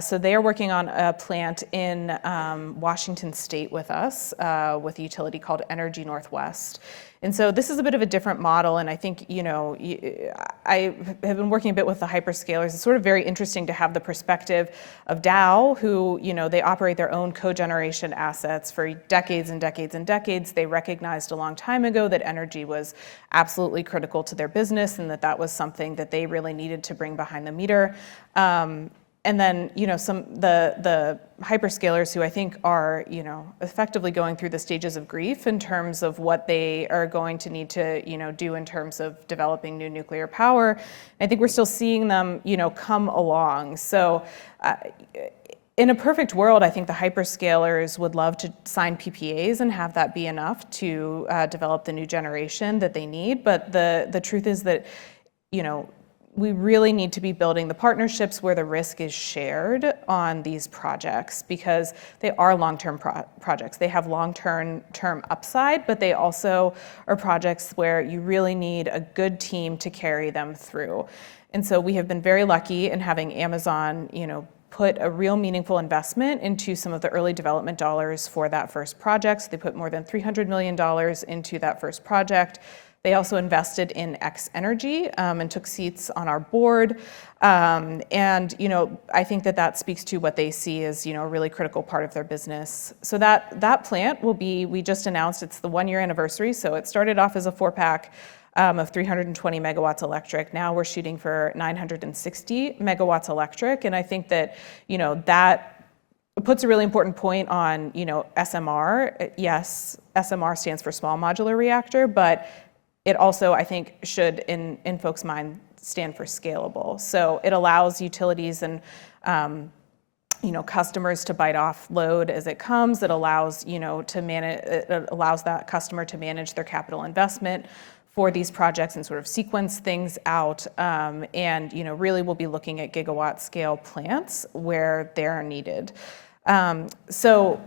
So they are working on a plant in Washington State with us, with a utility called Energy Northwest. And so this is a bit of a different model, and I think, I have been working a bit with the hyperscalers. It's sort of very interesting to have the perspective of Dow, who, they operate their own cogeneration assets for decades and decades and decades. They recognized a long time ago that energy was absolutely critical to their business and that was something that they really needed to bring behind the meter. And then, the hyperscalers who I think are, effectively going through the stages of grief in terms of what they are going to need to, do in terms of developing new nuclear power. I think we're still seeing them, come along. So in a perfect world, I think the hyperscalers would love to sign PPAs and have that be enough to develop the new generation that they need. But the truth is that, we really need to be building the partnerships where the risk is shared on these projects, because they are long-term projects. They have long-term upside, but they also are projects where you really need a good team to carry them through. And so we have been very lucky in having Amazon, put a real meaningful investment into some of the early development dollars for that first project. So they put more than $300 million into that first project. They also invested in X Energy and took seats on our board. And, I think that speaks to what they see as, a really critical part of their business. So that plant will be, we just announced it's the 1-year anniversary. So it started off as a 4-pack of 320 megawatts electric. Now we're shooting for 960 megawatts electric. And I think that, that puts a really important point on, SMR. Yes, SMR stands for small modular reactor, but it also, I think, should, in folks' mind, stand for scalable. So it allows utilities and customers to bite off load as it comes. It allows to manage. It allows that customer to manage their capital investment for these projects and sort of sequence things out. And really, we'll be looking at gigawatt scale plants where they're needed. So,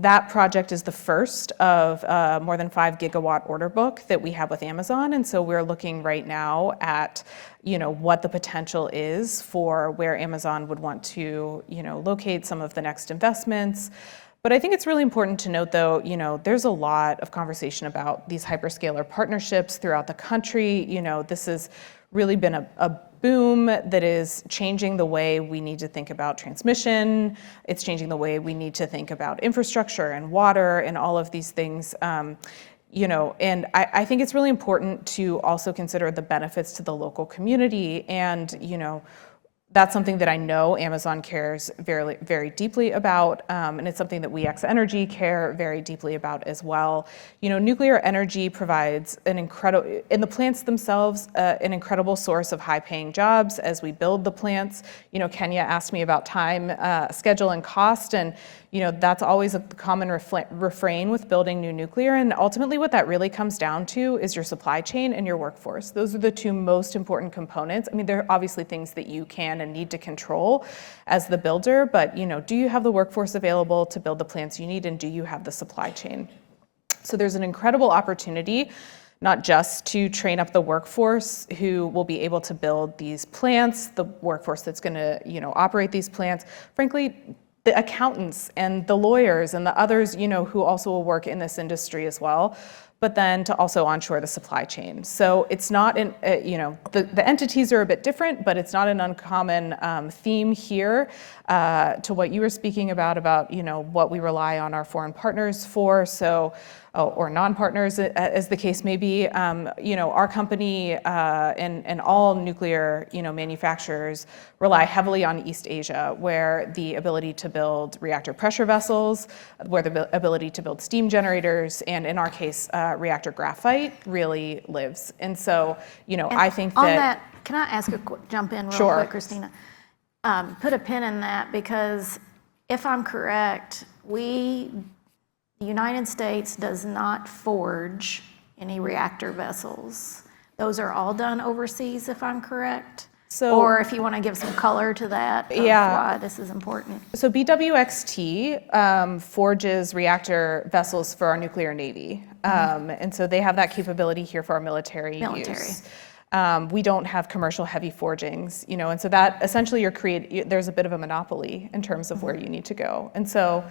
that project is the first of more than 5 gigawatt order book that we have with Amazon. And so we're looking right now at, what the potential is for where Amazon would want to, locate some of the next investments. But I think it's really important to note, though, there's a lot of conversation about these hyperscaler partnerships throughout the country. This has really been a boom that is changing the way we need to think about transmission. It's changing the way we need to think about infrastructure and water and all of these things. And I think it's really important to also consider the benefits to the local community. And, that's something that I know Amazon cares very, very deeply about, and it's something that we, X Energy, care very deeply about as well. Nuclear energy provides an incredible, in the plants themselves, an incredible source of high-paying jobs as we build the plants. Kenya asked me about time, schedule, and cost, and that's always a common refrain with building new nuclear. And ultimately what that really comes down to is your supply chain and your workforce. Those are the two most important components. I mean, there are obviously things that you can and need to control as the builder, but do you have the workforce available to build the plants you need, and do you have the supply chain? So there's an incredible opportunity, not just to train up the workforce who will be able to build these plants, the workforce that's going to, operate these plants. Frankly, the accountants and the lawyers and the others, who also will work in this industry as well, but then to also onshore the supply chain. So it's not, the entities are a bit different, but it's not an uncommon theme here to what you were speaking about, what we rely on our foreign partners for. So, or non-partners, as the case may be. Our company and all nuclear, manufacturers rely heavily on East Asia, where the ability to build reactor pressure vessels, where the ability to build steam generators, and in our case, reactor graphite really lives. And so, I think on that. Can I ask jump in real Sure. quick, Christina? Put a pin in that, because if I'm correct, the United States does not forge any reactor vessels. Those are all done overseas, if I'm correct? So, or if you want to give some color to that, of why this is important. So BWXT forges reactor vessels for our nuclear navy. And so they have that capability here for our military use. We don't have commercial heavy forgings, you know, and so that essentially there's a bit of a monopoly in terms of where you need to go. And so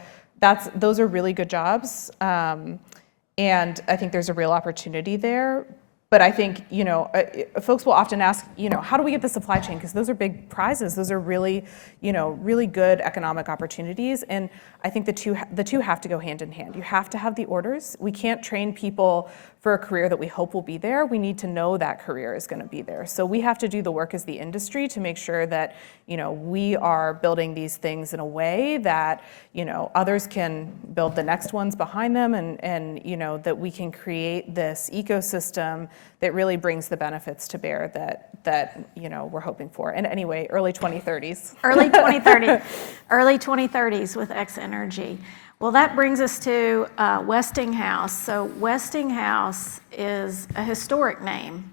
those are really good jobs. And I think there's a real opportunity there. But I think, you know, folks will often ask, you know, how do we get the supply chain? Because those are big prizes. Those are really, you know, really good economic opportunities. And I think the two have to go hand in hand. You have to have the orders. We can't train people for a career that we hope will be there. We need to know that career is going to be there. So we have to do the work as the industry to make sure that, you know, we are building these things in a way that, you know, others can build the next ones behind them, and you know, that we can create this ecosystem that really brings the benefits to bear that you know, we're hoping for. And anyway, early 2030s. Early 2030s with X Energy. Well, that brings us to Westinghouse. So Westinghouse is a historic name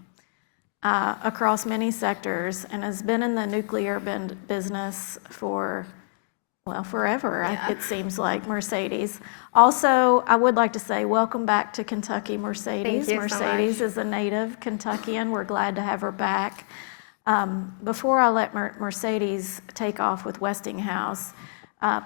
across many sectors and has been in the nuclear business for, well, forever, it seems like, Mercedes. Also, I would like to say welcome back to Kentucky, Mercedes. Thank you so Mercedes is a native Kentuckian. We're glad to have her back. Before I let Mercedes take off with Westinghouse,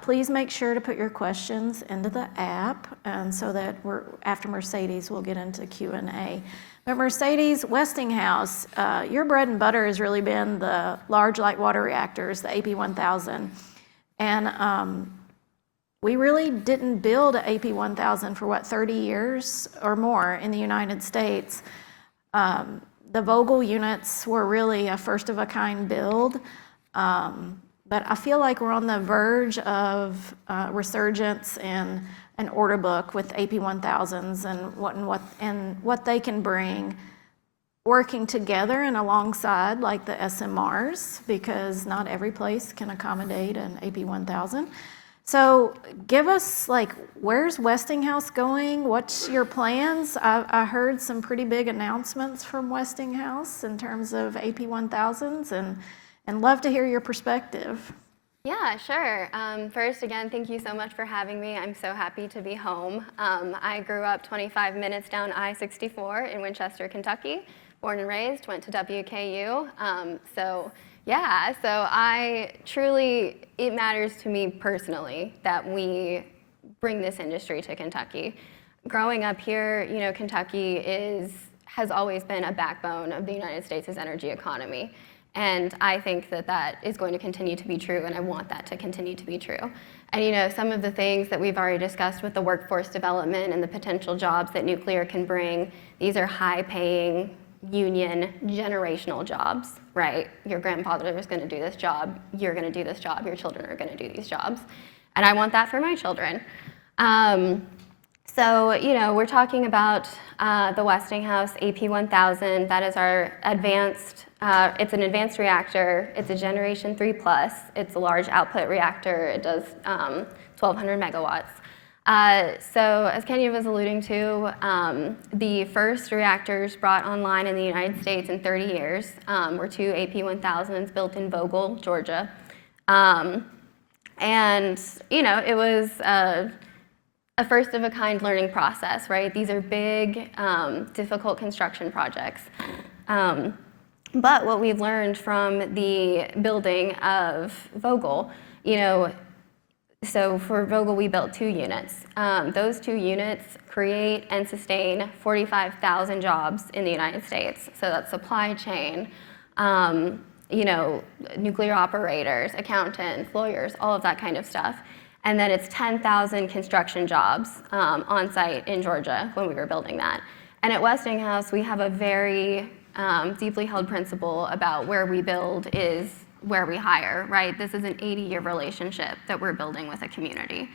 please make sure to put your questions into the app, and so that after Mercedes, we'll get into Q&A. But Mercedes, Westinghouse, your bread and butter has really been the large light water reactors, the AP1000. And we really didn't build an AP1000 for, 30 years or more in the United States. The Vogel units were really a first-of-a-kind build. But I feel like we're on the verge of resurgence in an order book with AP1000s and what they can bring, working together and alongside like the SMRs, because not every place can accommodate an AP1000. So give us, like, where's Westinghouse going? What's your plans? I heard some pretty big announcements from Westinghouse in terms of AP1000s, and love to hear your perspective. Yeah, sure. First, again, thank you so much for having me. I'm so happy to be home. I grew up 25 minutes down I-64 in Winchester, Kentucky, born and raised, went to WKU. So it matters to me personally that we bring this industry to Kentucky. Growing up here, you know, Kentucky has always been a backbone of the United States' energy economy. And I think that is going to continue to be true, and I want that to continue to be true. And you know, some of the things that we've already discussed with the workforce development and the potential jobs that nuclear can bring, these are high-paying, union, generational jobs, right? Your grandfather is going to do this job, you're going to do this job, your children are going to do these jobs. And I want that for my children. So, you know, we're talking about the Westinghouse AP1000. That is our advanced, it's an advanced reactor. It's a Generation 3+. It's a large output reactor. It does 1,200 megawatts. So as Kenya was alluding to, the first reactors brought online in the United States in 30 years were 2 AP1000s built in Vogel, Georgia. And, you know, it was a first-of-a-kind learning process, right? These are big, difficult construction projects. But what we've learned from the building of Vogel, you know, so for Vogel, we built 2 units. Those 2 units create and sustain 45,000 jobs in the United States. So that's supply chain, you know, nuclear operators, accountants, lawyers, all of that kind of stuff. And then it's 10,000 construction jobs on site in Georgia when we were building that. And at Westinghouse, we have a very deeply held principle about where we build is where we hire, right? This is an 80-year relationship that we're building with a community.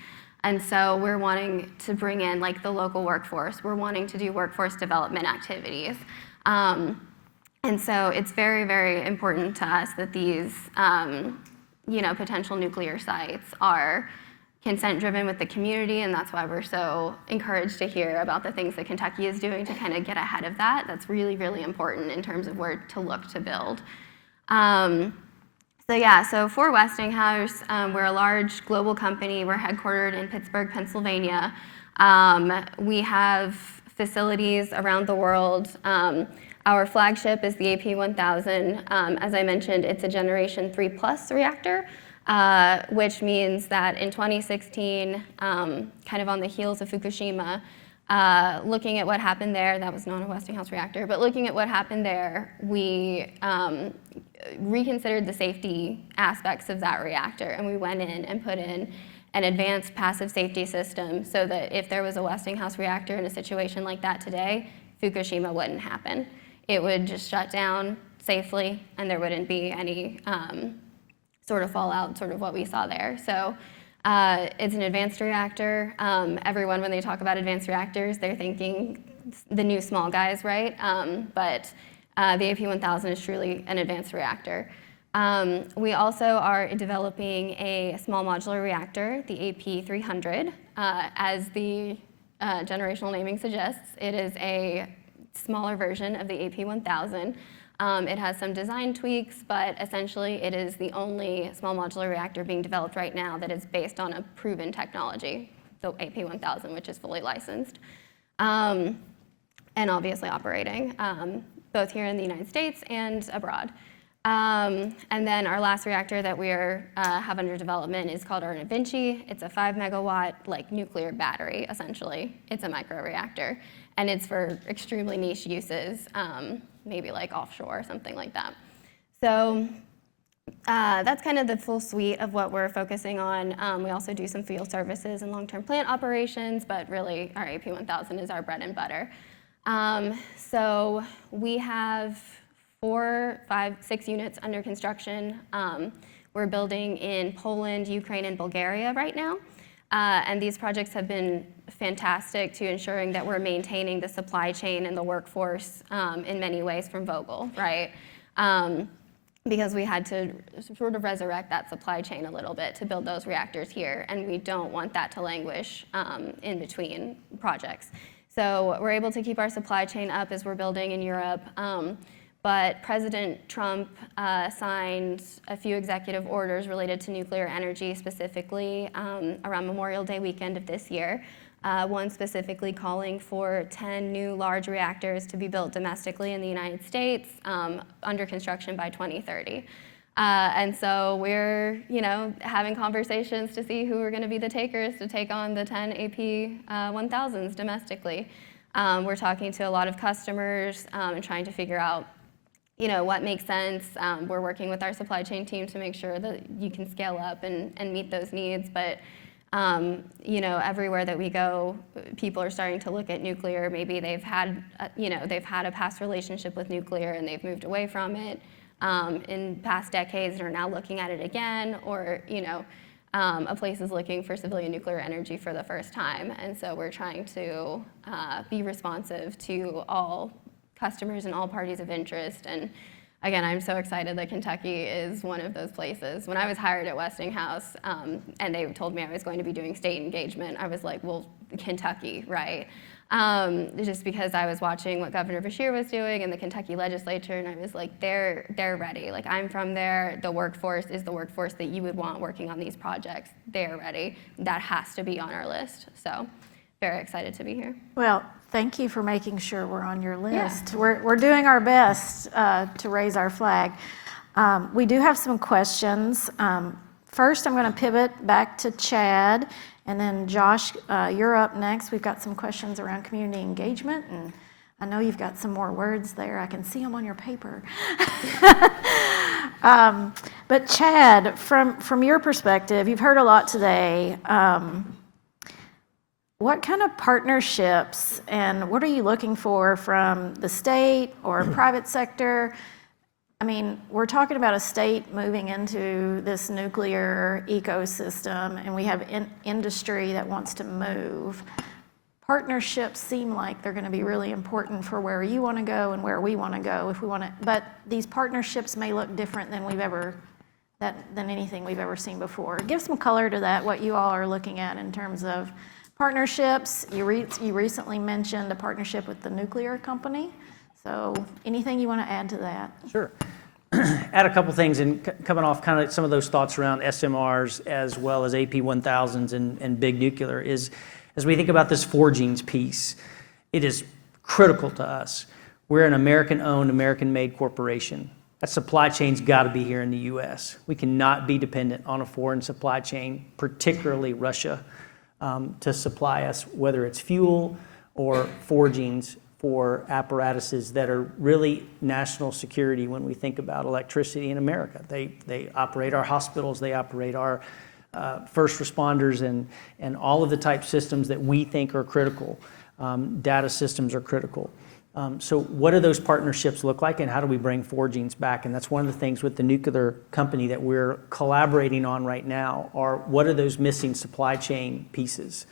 And so we're wanting to bring in like the local workforce. We're wanting to do workforce development activities. And so it's very, very important to us that these you know, potential nuclear sites are consent-driven with the community, and that's why we're so encouraged to hear about the things that Kentucky is doing to kind of get ahead of that. That's really, really important in terms of where to look to build. So for Westinghouse, we're a large global company. We're headquartered in Pittsburgh, Pennsylvania. We have facilities around the world. Our flagship is the AP1000. As I mentioned, it's a Generation 3+ reactor, which means that in 2016, kind of on the heels of Fukushima, looking at what happened there, that was not a Westinghouse reactor, but looking at what happened there, we reconsidered the safety aspects of that reactor, and we went in and put in an advanced passive safety system so that if there was a Westinghouse reactor in a situation like that today, Fukushima wouldn't happen. It would just shut down safely, and there wouldn't be any sort of fallout, sort of what we saw there. So it's an advanced reactor. Everyone, when they talk about advanced reactors, they're thinking the new small guys, right? But the AP1000 is truly an advanced reactor. We also are developing a small modular reactor, the AP300. As the generational naming suggests, it is a smaller version of the AP1000. It has some design tweaks, but essentially it is the only small modular reactor being developed right now that is based on a proven technology, the AP1000, which is fully licensed, and obviously operating, both here in the United States and abroad. And then our last reactor that we have under development is called our Da Vinci. It's a 5 megawatt like nuclear battery, essentially. It's a microreactor, and it's for extremely niche uses, maybe like offshore or something like that. So that's kind of the full suite of what we're focusing on. We also do some field services and long-term plant operations, but really our AP1000 is our bread and butter. So we have 4, 5, 6 units under construction. We're building in Poland, Ukraine, and Bulgaria right now. And these projects have been fantastic to ensuring that we're maintaining the supply chain and the workforce in many ways from Vogtle, right? Because we had to sort of resurrect that supply chain a little bit to build those reactors here, and we don't want that to languish in between projects. So we're able to keep our supply chain up as we're building in Europe. But President Trump signed a few executive orders related to nuclear energy, specifically around Memorial Day weekend of this year. One specifically calling for 10 new large reactors to be built domestically in the United States under construction by 2030. And so we're, having conversations to see who are going to be the takers to take on the 10 AP1000s domestically. We're talking to a lot of customers and trying to figure out what makes sense. We're working with our supply chain team to make sure that you can scale up and meet those needs. But, everywhere that we go, people are starting to look at nuclear. Maybe they've had a past relationship with nuclear and they've moved away from it in past decades and are now looking at it again, or, a place is looking for civilian nuclear energy for the first time. And so we're trying to be responsive to all customers and all parties of interest. And again, I'm so excited that Kentucky is one of those places. When I was hired at Westinghouse and they told me I was going to be doing state engagement, I was like, well, Kentucky, right? Just because I was watching what Governor Beshear was doing in the Kentucky legislature, and I was like, they're ready. Like, I'm from there. The workforce is the workforce that you would want working on these projects. They're ready. That has to be on our list. So very excited to be here. Well, thank you for making sure we're on your list. Yeah. We're doing our best to raise our flag. We do have some questions. First, I'm going to pivot back to Chad, and then Josh, you're up next. We've got some questions around community engagement, and I know you've got some more words there. I can see them on your paper. But Chad, from your perspective, you've heard a lot today. What kind of partnerships and what are you looking for from the state or private sector? I mean, we're talking about a state moving into this nuclear ecosystem, and we have industry that wants to move. Partnerships seem like they're going to be really important for where you want to go and where we want to go if we want to. But these partnerships may look different than than anything we've ever seen before. Give some color to that. What you all are looking at in terms of partnerships. You recently mentioned a partnership with the nuclear company. So anything you want to add to that? Sure. Add a couple things, and coming off kind of some of those thoughts around SMRs as well as AP1000s and big nuclear is, as we think about this forgings piece, it is critical to us. We're an American-owned, American-made corporation. That supply chain's got to be here in the U.S. We cannot be dependent on a foreign supply chain, particularly Russia, to supply us, whether it's fuel or forgings for apparatuses that are really national security when we think about electricity in America. They operate our hospitals, they operate our first responders, and all of the type systems that we think are critical. Data systems are critical. So what do those partnerships look like, and how do we bring forgings back? And that's one of the things with the nuclear company that we're collaborating on right now, are what are those missing supply chain pieces?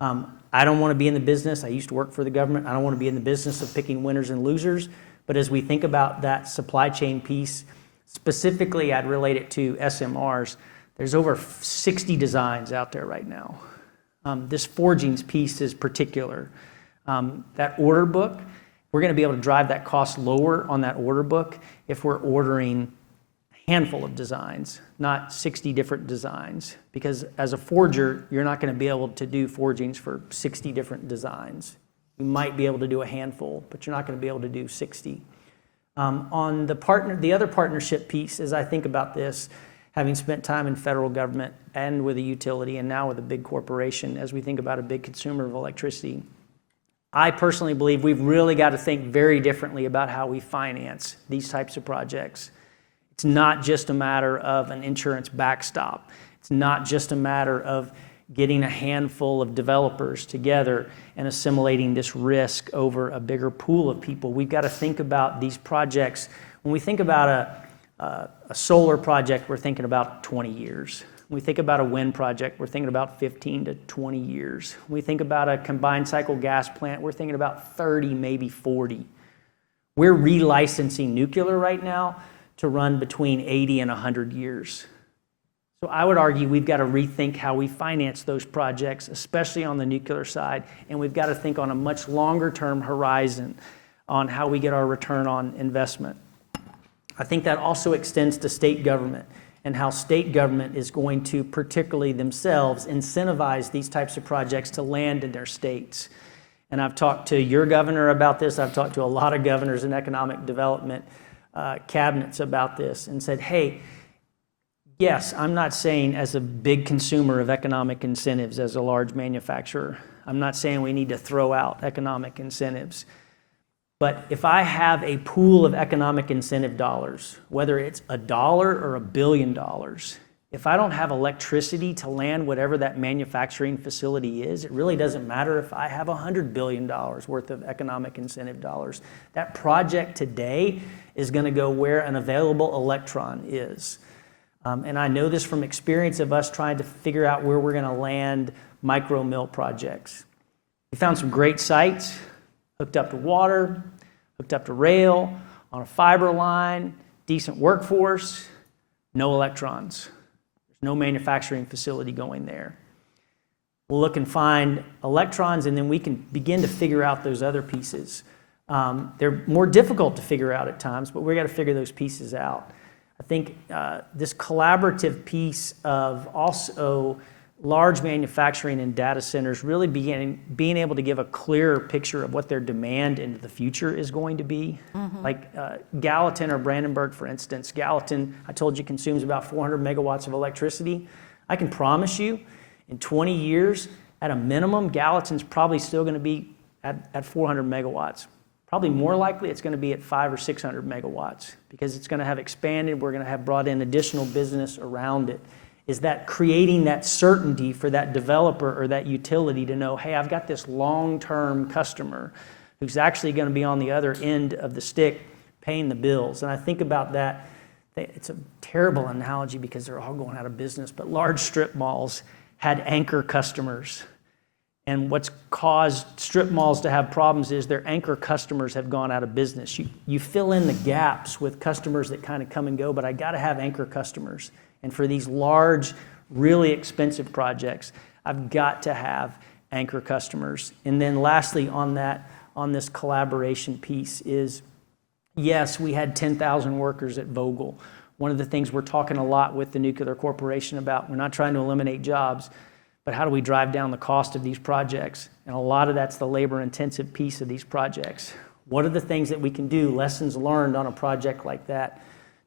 I don't want to be in the business, I used to work for the government, I don't want to be in the business of picking winners and losers, but as we think about that supply chain piece, specifically I'd relate it to SMRs. There's over 60 designs out there right now. This forgings piece is particular. That order book, we're going to be able to drive that cost lower on that order book if we're ordering a handful of designs, not 60 different designs. Because as a forger, you're not going to be able to do forgings for 60 different designs. You might be able to do a handful, but you're not going to be able to do 60. On the other partnership piece, as I think about this, having spent time in federal government and with a utility and now with a big corporation, as we think about a big consumer of electricity, I personally believe we've really got to think very differently about how we finance these types of projects. It's not just a matter of an insurance backstop. It's not just a matter of getting a handful of developers together and assimilating this risk over a bigger pool of people. We've got to think about these projects. When we think about a solar project, we're thinking about 20 years. When we think about a wind project, we're thinking about 15 to 20 years. When we think about a combined cycle gas plant, we're thinking about 30, maybe 40. We're relicensing nuclear right now to run between 80 and 100 years. So I would argue we've got to rethink how we finance those projects, especially on the nuclear side, and we've got to think on a much longer term horizon on how we get our return on investment. I think that also extends to state government and how state government is going to, particularly themselves, incentivize these types of projects to land in their states. And I've talked to your governor about this. I've talked to a lot of governors in economic development cabinets about this and said, hey, yes, I'm not saying as a big consumer of economic incentives as a large manufacturer, I'm not saying we need to throw out economic incentives. But if I have a pool of economic incentive dollars, whether it's $1 or $1 billion, if I don't have electricity to land whatever that manufacturing facility is, it really doesn't matter if I have $100 billion worth of economic incentive dollars. That project today is going to go where an available electron is. And I know this from experience of us trying to figure out where we're going to land micro mill projects. We found some great sites, hooked up to water, hooked up to rail, on a fiber line, decent workforce, no electrons. There's no manufacturing facility going there. We'll look and find electrons, and then we can begin to figure out those other pieces. They're more difficult to figure out at times, but we've got to figure those pieces out. I think this collaborative piece of also large manufacturing and data centers really being able to give a clearer picture of what their demand into the future is going to be. Like Gallatin or Brandenburg, for instance. Gallatin, I told you, consumes about 400 megawatts of electricity. I can promise you, in 20 years, at a minimum, Gallatin's probably still going to be at 400 megawatts. Probably more likely it's going to be at 500 or 600 megawatts because it's going to have expanded. We're going to have brought in additional business around it. Is that creating that certainty for that developer or that utility to know, hey, I've got this long-term customer who's actually going to be on the other end of the stick paying the bills. And I think about that. It's a terrible analogy because they're all going out of business, but large strip malls had anchor customers. And what's caused strip malls to have problems is their anchor customers have gone out of business. You fill in the gaps with customers that kind of come and go, but I got to have anchor customers. And for these large, really expensive projects, I've got to have anchor customers. And then lastly on this collaboration piece is, yes, we had 10,000 workers at Vogtle. One of the things we're talking a lot with the Nuclear Corporation about, we're not trying to eliminate jobs, but how do we drive down the cost of these projects? And a lot of that's the labor-intensive piece of these projects. What are the things that we can do, lessons learned on a project like that,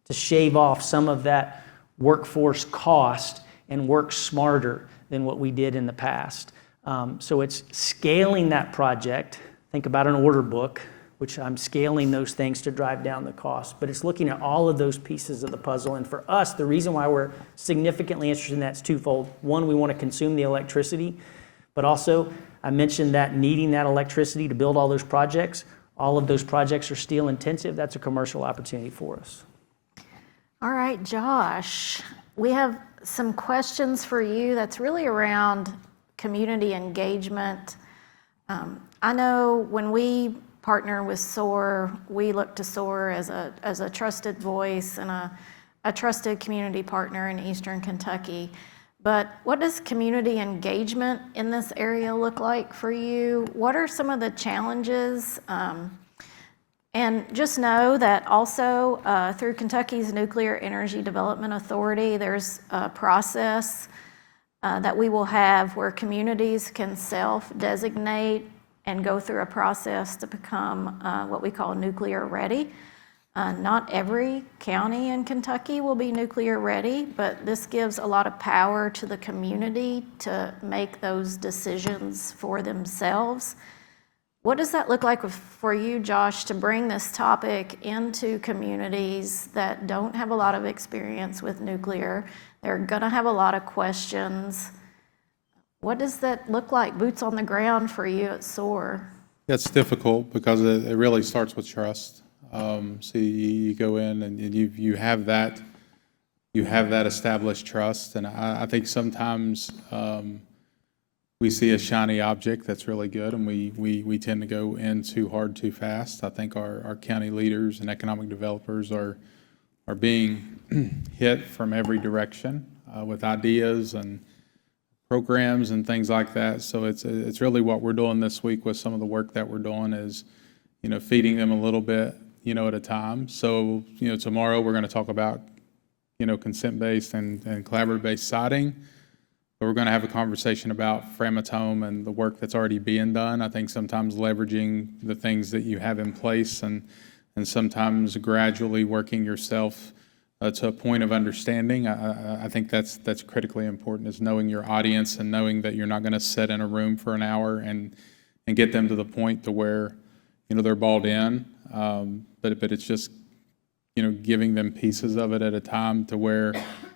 to shave off some of that workforce cost and work smarter than what we did in the past? So it's scaling that project. Think about an order book, which I'm scaling those things to drive down the cost. But it's looking at all of those pieces of the puzzle. And for us, the reason why we're significantly interested in that is twofold. One, we want to consume the electricity, but also I mentioned that needing that electricity to build all those projects. All of those projects are steel intensive. That's a commercial opportunity for us. All right, Josh, we have some questions for you that's really around community engagement. I know when we partner with SOAR, we look to SOAR as a trusted voice and a trusted community partner in Eastern Kentucky. But what does community engagement in this area look like for you? What are some of the challenges? And just know that also through Kentucky's Nuclear Energy Development Authority, there's a process that we will have where communities can self-designate and go through a process to become what we call nuclear ready. Not every county in Kentucky will be nuclear ready, but this gives a lot of power to the community to make those decisions for themselves. What does that look like for you, Josh, to bring this topic into communities that don't have a lot of experience with nuclear? They're gonna have a lot of questions. What does that look like, boots on the ground for you at SOAR? It's difficult because it really starts with trust. So you go in and you have that established trust, and I think sometimes we see a shiny object that's really good, and we tend to go in too hard, too fast. I think our county leaders and economic developers are being hit from every direction with ideas and programs and things like that. So it's really what we're doing this week with some of the work that we're doing is, feeding them a little bit, at a time. So, tomorrow we're going to talk about, consent-based and collaborative-based siting. But we're going to have a conversation about Framatome and the work that's already being done. I think sometimes leveraging the things that you have in place and sometimes gradually working yourself to a point of understanding. I think that's critically important, is knowing your audience and knowing that you're not going to sit in a room for an hour and get them to the point to where, they're balled in. But it's just, giving them pieces of it at a time to where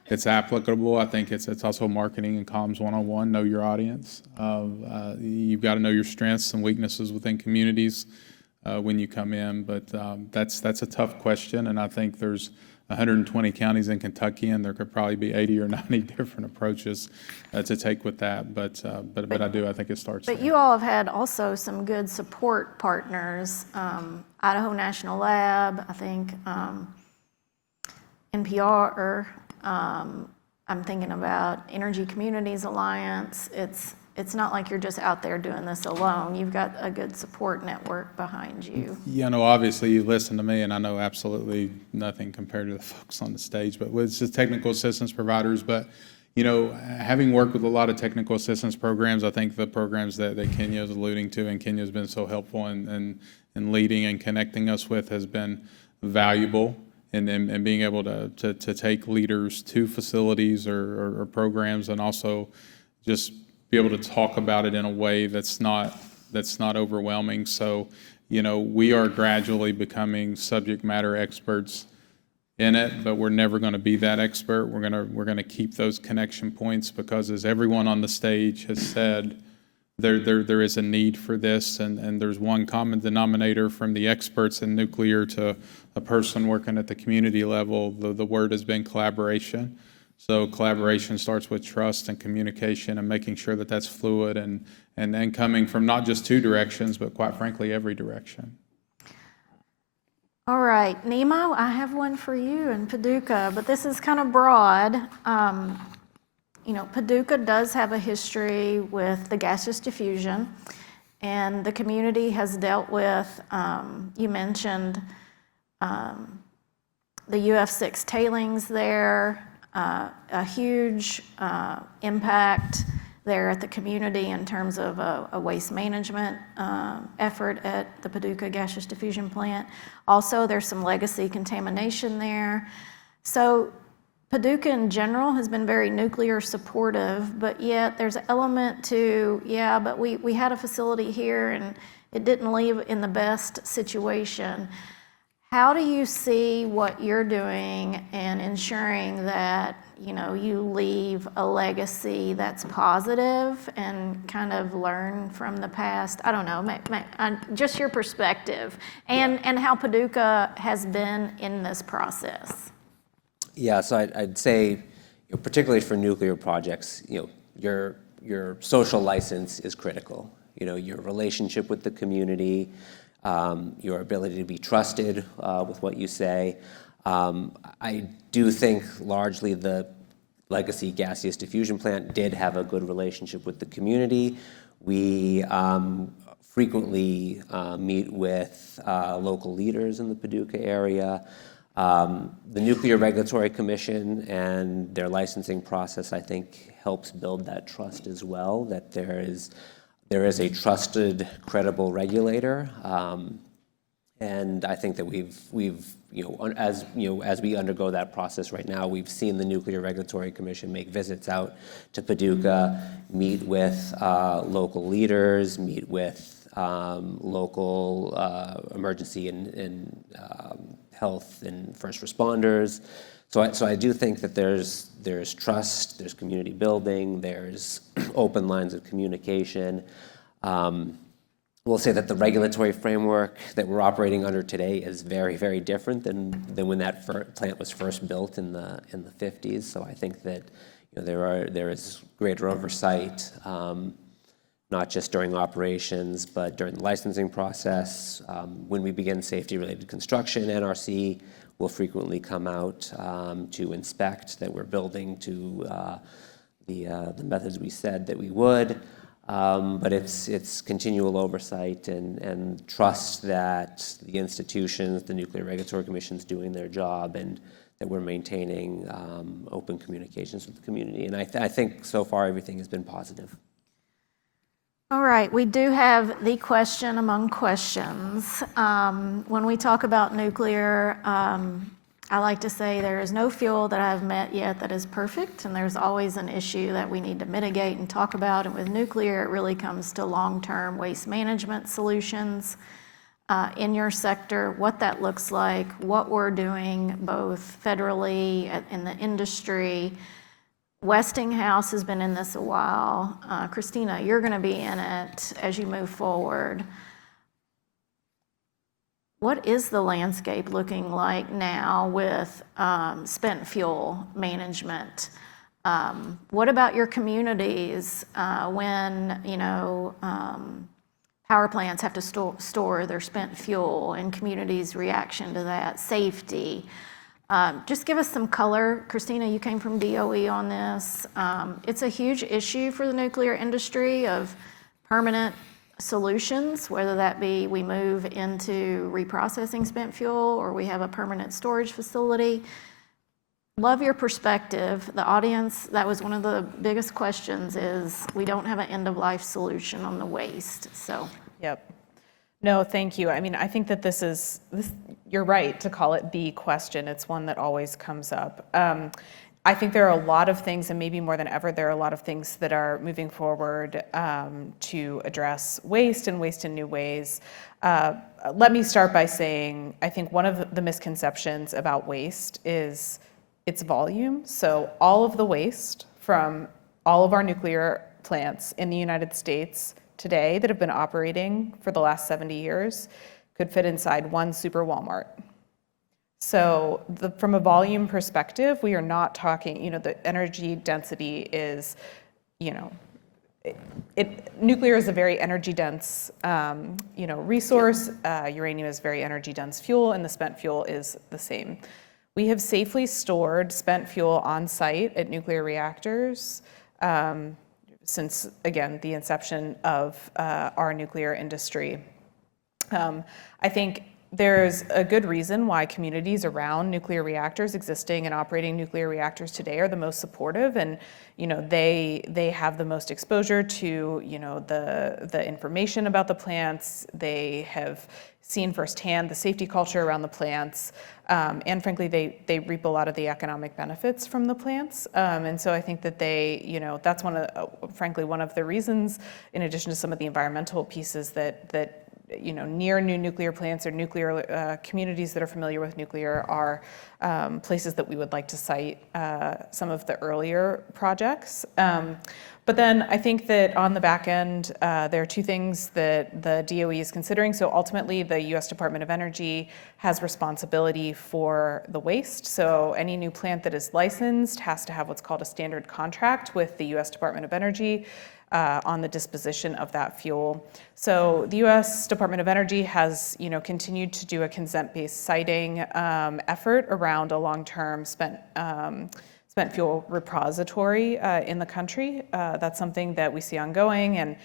it's applicable. I think it's also marketing and comms 101, know your audience. You've got to know your strengths and weaknesses within communities when you come in. But that's a tough question, and I think there's 120 counties in Kentucky, and there could probably be 80 or 90 different approaches to take with that. But I think it starts But there. you all have had also some good support partners, Idaho National Lab, I think NPR, I'm thinking about Energy Communities Alliance. It's not like you're just out there doing this alone. You've got a good support network behind you. Obviously you listen to me, and I know absolutely nothing compared to the folks on the stage, but it's just technical assistance providers. But, having worked with a lot of technical assistance programs, I think the programs that Kenya is alluding to, and Kenya's been so helpful in leading and connecting us with, has been valuable. And being able to take leaders to facilities or programs, and also just be able to talk about it in a way that's not overwhelming. So, we are gradually becoming subject matter experts in it, but we're never going to be that expert. We're going to keep those connection points, because as everyone on the stage has said, there is a need for this, and there's one common denominator from the experts in nuclear to a person working at the community level. The word has been collaboration. So collaboration starts with trust and communication, and making sure that that's fluid and coming from not just two directions, but quite frankly, every direction. All right, Nima, I have one for you in Paducah, but this is kind of broad. Paducah does have a history with the gaseous diffusion, and the community has dealt with, you mentioned the UF6 tailings there, a huge impact there at the community in terms of a waste management effort at the Paducah Gaseous Diffusion Plant. Also, there's some legacy contamination there. So Paducah in general has been very nuclear supportive, but yet there's an element to, yeah, but we had a facility here and it didn't leave in the best situation. How do you see what you're doing and ensuring that, you know, you leave a legacy that's positive and kind of learn from the past? I don't know, just your perspective and how Paducah has been in this process. Yeah, so I'd say, you know, particularly for nuclear projects, you know, your social license is critical. You know, your relationship with the community, your ability to be trusted with what you say. I do think largely the legacy gaseous diffusion plant did have a good relationship with the community. We frequently meet with local leaders in the Paducah area. The Nuclear Regulatory Commission and their licensing process, I think, helps build that trust as well, that there is a trusted, credible regulator. And I think that we've as we undergo that process right now, we've seen the Nuclear Regulatory Commission make visits out to Paducah, meet with local leaders, meet with local emergency and health and first responders. So I do think that there's trust, there's community building, there's open lines of communication. We'll say that the regulatory framework that we're operating under today is very, very different than when that plant was first built in the 50s. So I think that, you know, there is greater oversight, not just during operations, but during the licensing process. When we begin safety-related construction, NRC will frequently come out to inspect that we're building to the methods we said that we would. But it's continual oversight and trust that the institutions, the Nuclear Regulatory Commission is doing their job and that we're maintaining open communications with the community. And I think so far everything has been positive. All right, we do have the question among questions. When we talk about nuclear, I like to say there is no fuel that I've met yet that is perfect, and there's always an issue that we need to mitigate and talk about. And with nuclear, it really comes to long-term waste management solutions in your sector, what that looks like, what we're doing both federally in the industry. Westinghouse has been in this a while. Christina, you're going to be in it as you move forward. What is the landscape looking like now with spent fuel management? What about your communities when, you know, power plants have to store their spent fuel and communities' reaction to that, safety? Just give us some color. Christina, you came from DOE on this. It's a huge issue for the nuclear industry of permanent solutions, whether that be we move into reprocessing spent fuel or we have a permanent storage facility. Love your perspective. The audience, that was one of the biggest questions, is we don't have an end-of-life solution on the waste. So. Yep. No, thank you. I mean, I think that this, you're right to call it the question. It's one that always comes up. I think there are a lot of things, and maybe more than ever, there are a lot of things that are moving forward to address waste and waste in new ways. Let me start by saying, I think one of the misconceptions about waste is its volume. So all of the waste from all of our nuclear plants in the United States today that have been operating for the last 70 years could fit inside one super Walmart. So from a volume perspective, we are not talking, you know, the energy density is, you know, nuclear is a very energy dense, you know, resource. Uranium is very energy dense fuel, and the spent fuel is the same. We have safely stored spent fuel on site at nuclear reactors since, again, the inception of our nuclear industry. I think there's a good reason why communities around nuclear reactors, existing and operating nuclear reactors today, are the most supportive, and they have the most exposure to the information about the plants. They have seen firsthand the safety culture around the plants, and frankly, they reap a lot of the economic benefits from the plants. And so I think that that's frankly one of the reasons, in addition to some of the environmental pieces, that near new nuclear plants or nuclear communities that are familiar with nuclear are places that we would like to cite some of the earlier projects. But then I think that on the back end, there are two things that the DOE is considering. So ultimately, the U.S. Department of Energy has responsibility for the waste. So any new plant that is licensed has to have what's called a standard contract with the U.S. Department of Energy on the disposition of that fuel. So the U.S. Department of Energy has, continued to do a consent-based siting effort around a long-term spent fuel repository in the country. That's something that we see ongoing, and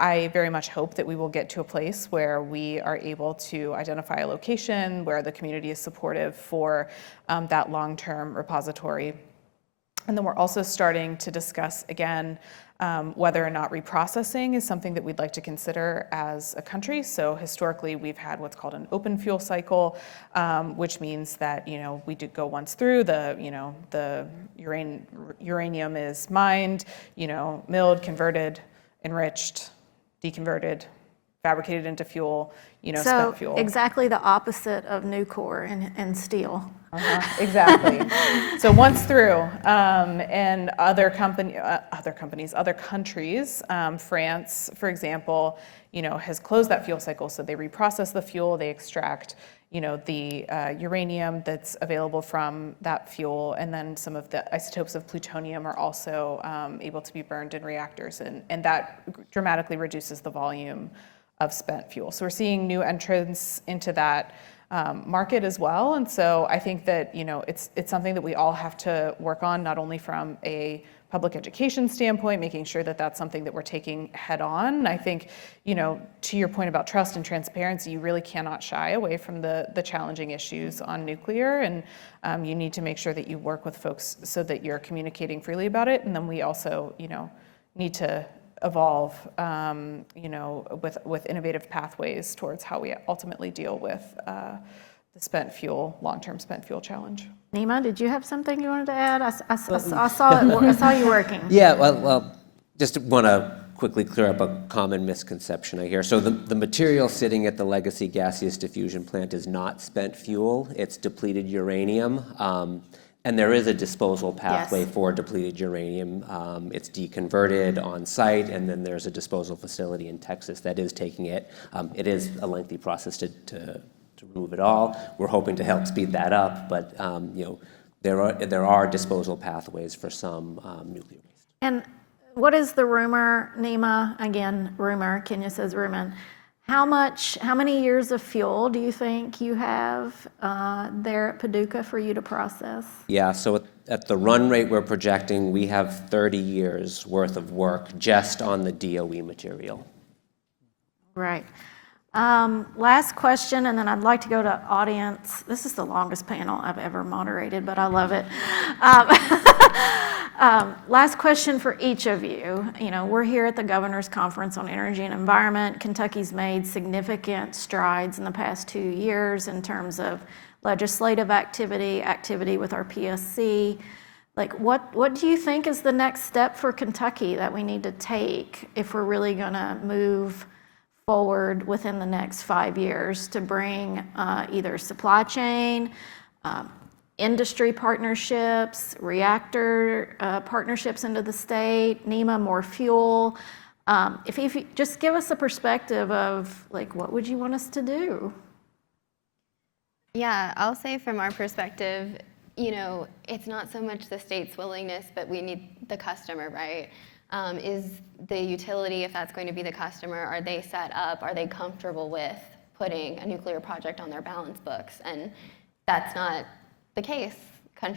I very much hope that we will get to a place where we are able to identify a location where the community is supportive for that long-term repository. And then we're also starting to discuss again whether or not reprocessing is something that we'd like to consider as a country. So historically, we've had what's called an open fuel cycle, which means that we do go once through the uranium is mined, milled, converted, enriched, deconverted, fabricated into fuel, spent fuel. So exactly the opposite of Nucor and steel. Exactly. So once through, and other countries, France, for example, has closed that fuel cycle. So they reprocess the fuel, they extract, the uranium that's available from that fuel, and then some of the isotopes of plutonium are also able to be burned in reactors, and that dramatically reduces the volume of spent fuel. So we're seeing new entrants into that market as well, and so I think that it's something that we all have to work on, not only from a public education standpoint, making sure that that's something that we're taking head on. I think to your point about trust and transparency, you really cannot shy away from the challenging issues on nuclear, and you need to make sure that you work with folks so that you're communicating freely about it, and then we also need to evolve with innovative pathways towards how we ultimately deal with the long-term spent fuel challenge. Nima, did you have something you wanted to add? I saw you working. Yeah, well, just want to quickly clear up a common misconception I hear. So the material sitting at the legacy gaseous diffusion plant is not spent fuel, it's depleted uranium. And there is a disposal pathway for depleted uranium. It's deconverted on site, and then there's a disposal facility in Texas that is taking it. It is a lengthy process to remove it all. We're hoping to help speed that up, but there are disposal pathways for some nuclear waste. And what is the rumor, Nima? Again, rumor. Kenya says rumor. How many years of fuel do you think you have there at Paducah for you to process? Yeah, so at the run rate we're projecting, we have 30 years worth of work just on the DOE material. Right. Last question, and then I'd like to go to audience. This is the longest panel I've ever moderated, but I love it. Last question for each of you. We're here at the Governor's Conference on Energy and Environment. Kentucky's made significant strides in the past 2 years in terms of legislative activity with our PSC. What do you think is the next step for Kentucky that we need to take if we're really going to move forward within the next 5 years to bring either supply chain, industry partnerships, reactor partnerships into the state, Nima, more fuel? If you just give us a perspective of what would you want us to do? Yeah, I'll say from our perspective, it's not so much the state's willingness, but we need the customer, right? Is the utility, if that's going to be the customer, are they set up, are they comfortable with putting a nuclear project on their balance books? And that's not the case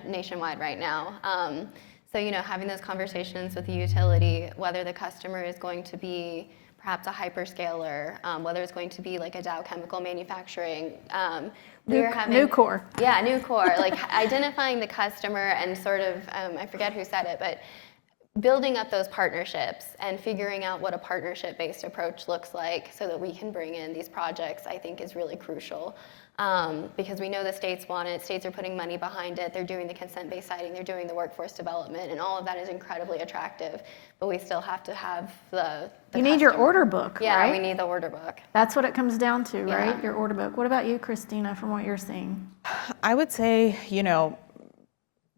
nationwide right now. So, having those conversations with the utility, whether the customer is going to be perhaps a hyperscaler, whether it's going to be like a Dow Chemical Manufacturing. We're having Nucor. Yeah, Nucor. Like identifying the customer and sort of, I forget who said it, but building up those partnerships and figuring out what a partnership-based approach looks like so that we can bring in these projects, I think is really crucial. Because we know the states want it, states are putting money behind it, they're doing the consent-based siting, they're doing the workforce development, and all of that is incredibly attractive, but we still have to have the You need your customer. order book, Yeah, right? we need the order book. That's what it comes down to, right? Yeah. Your order book. What about you, Christina, from what you're seeing? I would say,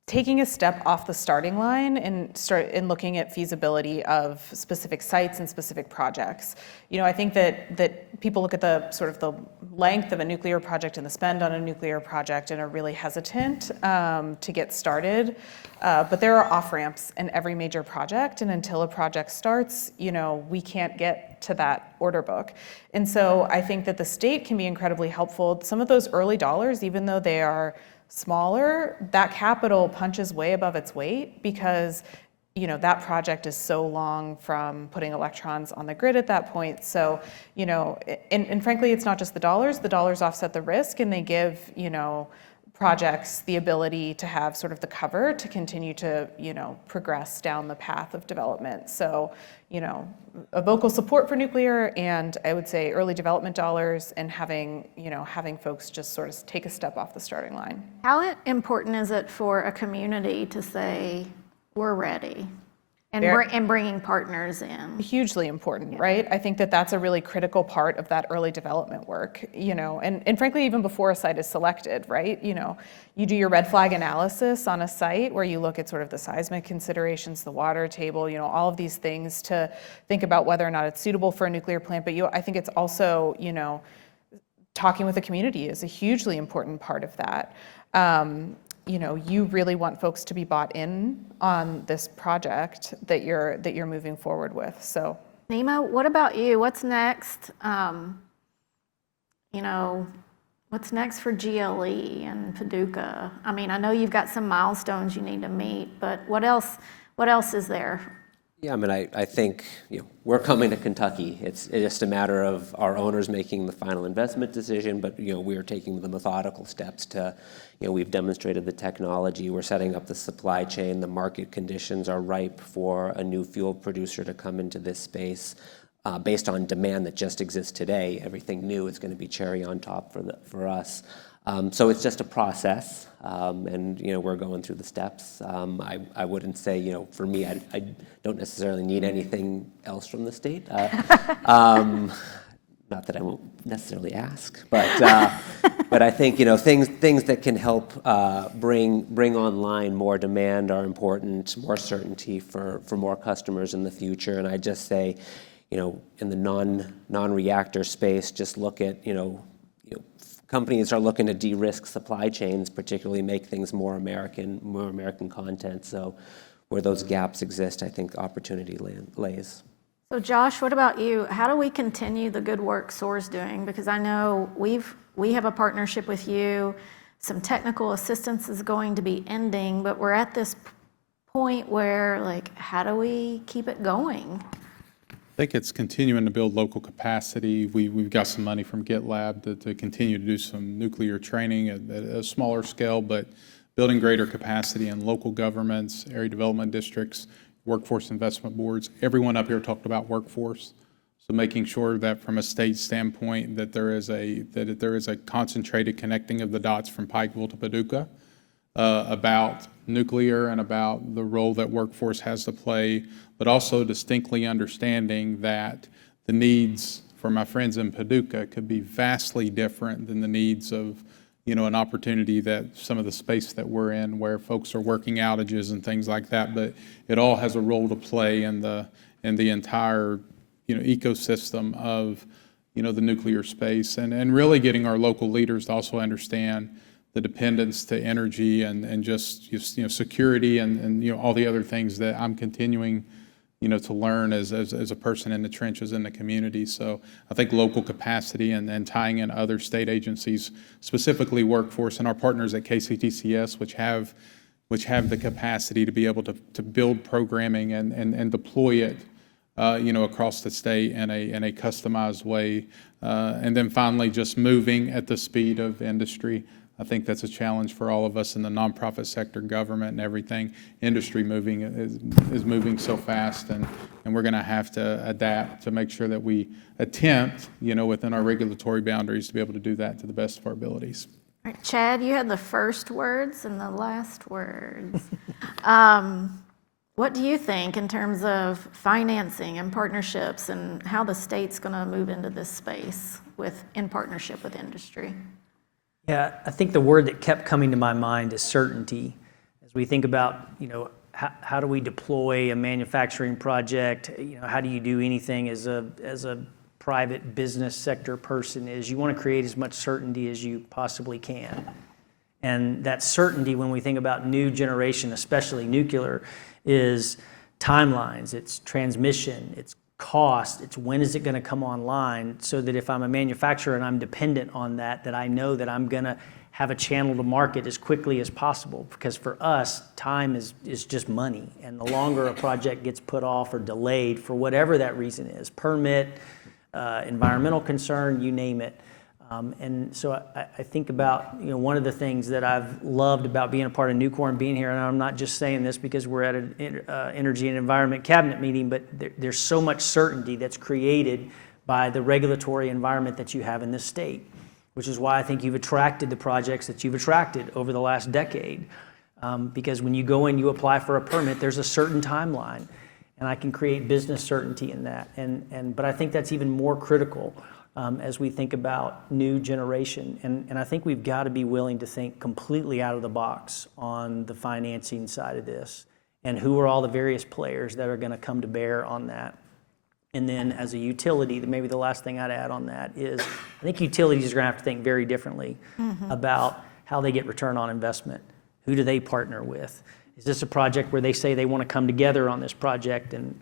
taking a step off the starting line and start in looking at feasibility of specific sites and specific projects. I think that people look at the sort of the length of a nuclear project and the spend on a nuclear project and are really hesitant to get started. But there are off-ramps in every major project, and until a project starts, we can't get to that order book. And so I think that the state can be incredibly helpful. Some of those early dollars, even though they are smaller, that capital punches way above its weight because that project is so long from putting electrons on the grid at that point. So, and frankly, it's not just the dollars offset the risk, and they give, projects the ability to have sort of the cover to continue to, progress down the path of development. So, a vocal support for nuclear, and I would say early development dollars, and having folks just sort of take a step off the starting line. How important is it for a community to say, we're ready, and, and bringing partners in? Hugely important, right? I think that that's a really critical part of that early development work, and frankly, even before a site is selected, right? You do your red flag analysis on a site where you look at sort of the seismic considerations, the water table, all of these things to think about whether or not it's suitable for a nuclear plant. But I think it's also, talking with the community is a hugely important part of that. You really want folks to be bought in on this project that you're moving forward with. So, Nima, what about you? What's next? What's next for GLE and Paducah? I mean, I know you've got some milestones you need to meet, but what else is there? Yeah, I mean, I think we're coming to Kentucky. It's just a matter of our owners making the final investment decision, but we are taking the methodical steps to, we've demonstrated the technology, we're setting up the supply chain, the market conditions are ripe for a new fuel producer to come into this space. Based on demand that just exists today, everything new is going to be cherry on top for us. So it's just a process, and we're going through the steps. I wouldn't say for me, I don't necessarily need anything else from the state. Not that I won't necessarily ask, but I think things that can help bring online more demand are important, more certainty for more customers in the future. And I just say, in the non-reactor space, just look at companies are looking to de-risk supply chains, particularly make things more American content. So where those gaps exist, I think opportunity lays. So Josh, what about you? How do we continue the good work SOAR's doing? Because I know we have a partnership with you. Some technical assistance is going to be ending, but we're at this point where, how do we keep it going? I think it's continuing to build local capacity. We've got some money from GitLab to continue to do some nuclear training at a smaller scale, but building greater capacity in local governments, area development districts, workforce investment boards. Everyone up here talked about workforce. So making sure that from a state standpoint that there is a concentrated connecting of the dots from Pikeville to Paducah about nuclear and about the role that workforce has to play, but also distinctly understanding that the needs for my friends in Paducah could be vastly different than the needs of, an opportunity that some of the space that we're in where folks are working outages and things like that, but it all has a role to play in the entire, ecosystem of, the nuclear space, and really getting our local leaders to also understand the dependence to energy and just security and all the other things that I'm continuing to learn as a person in the trenches in the community. So I think local capacity and tying in other state agencies, specifically workforce and our partners at KCTCS, which have the capacity to be able to build programming and deploy it across the state in a customized way. And then finally, just moving at the speed of industry. I think that's a challenge for all of us in the nonprofit sector, government and everything. Industry is moving so fast, and we're going to have to adapt to make sure that we attempt, within our regulatory boundaries, to be able to do that to the best of our abilities. All right, Chad, you had the first words and the last words. What do you think in terms of financing and partnerships and how the state's going to move into this space in partnership with industry? Yeah, I think the word that kept coming to my mind is certainty. As we think about, how do we deploy a manufacturing project? How do you do anything as a private business sector person? Is you want to create as much certainty as you possibly can. And that certainty, when we think about new generation, especially nuclear, is timelines, it's transmission, it's cost, it's when is it going to come online, so that if I'm a manufacturer and I'm dependent on that I know that I'm going to have a channel to market as quickly as possible. Because for us, time is just money. And the longer a project gets put off or delayed for whatever that reason is, permit, environmental concern, you name it. And so I think about, one of the things that I've loved about being a part of Nucor and being here, and I'm not just saying this because we're at an Energy and Environment Cabinet meeting, but there's so much certainty that's created by the regulatory environment that you have in this state, which is why I think you've attracted the projects that you've attracted over the last decade. Because when you go in, you apply for a permit, there's a certain timeline, and I can create business certainty in that. But I think that's even more critical as we think about new generation. And I think we've got to be willing to think completely out of the box on the financing side of this, and who are all the various players that are going to come to bear on that. And then as a utility, maybe the last thing I'd add on that is I think utilities are going to have to think very differently about how they get return on investment. Who do they partner with? Is this a project where they say they want to come together on this project, and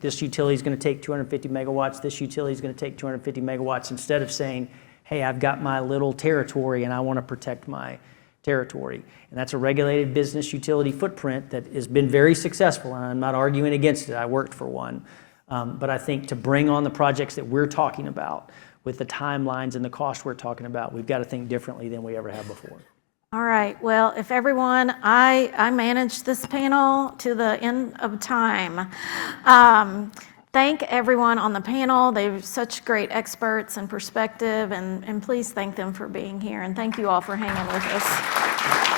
this utility is going to take 250 megawatts, this utility is going to take 250 megawatts, instead of saying, hey, I've got my little territory and I want to protect my territory. And that's a regulated business utility footprint that has been very successful, and I'm not arguing against it. I worked for one. But I think to bring on the projects that we're talking about with the timelines and the cost we're talking about, we've got to think differently than we ever have before. All right, well, if everyone, I managed this panel to the end of time. Thank everyone on the panel. They're such great experts and perspective, and please thank them for being here, and thank you all for hanging with us.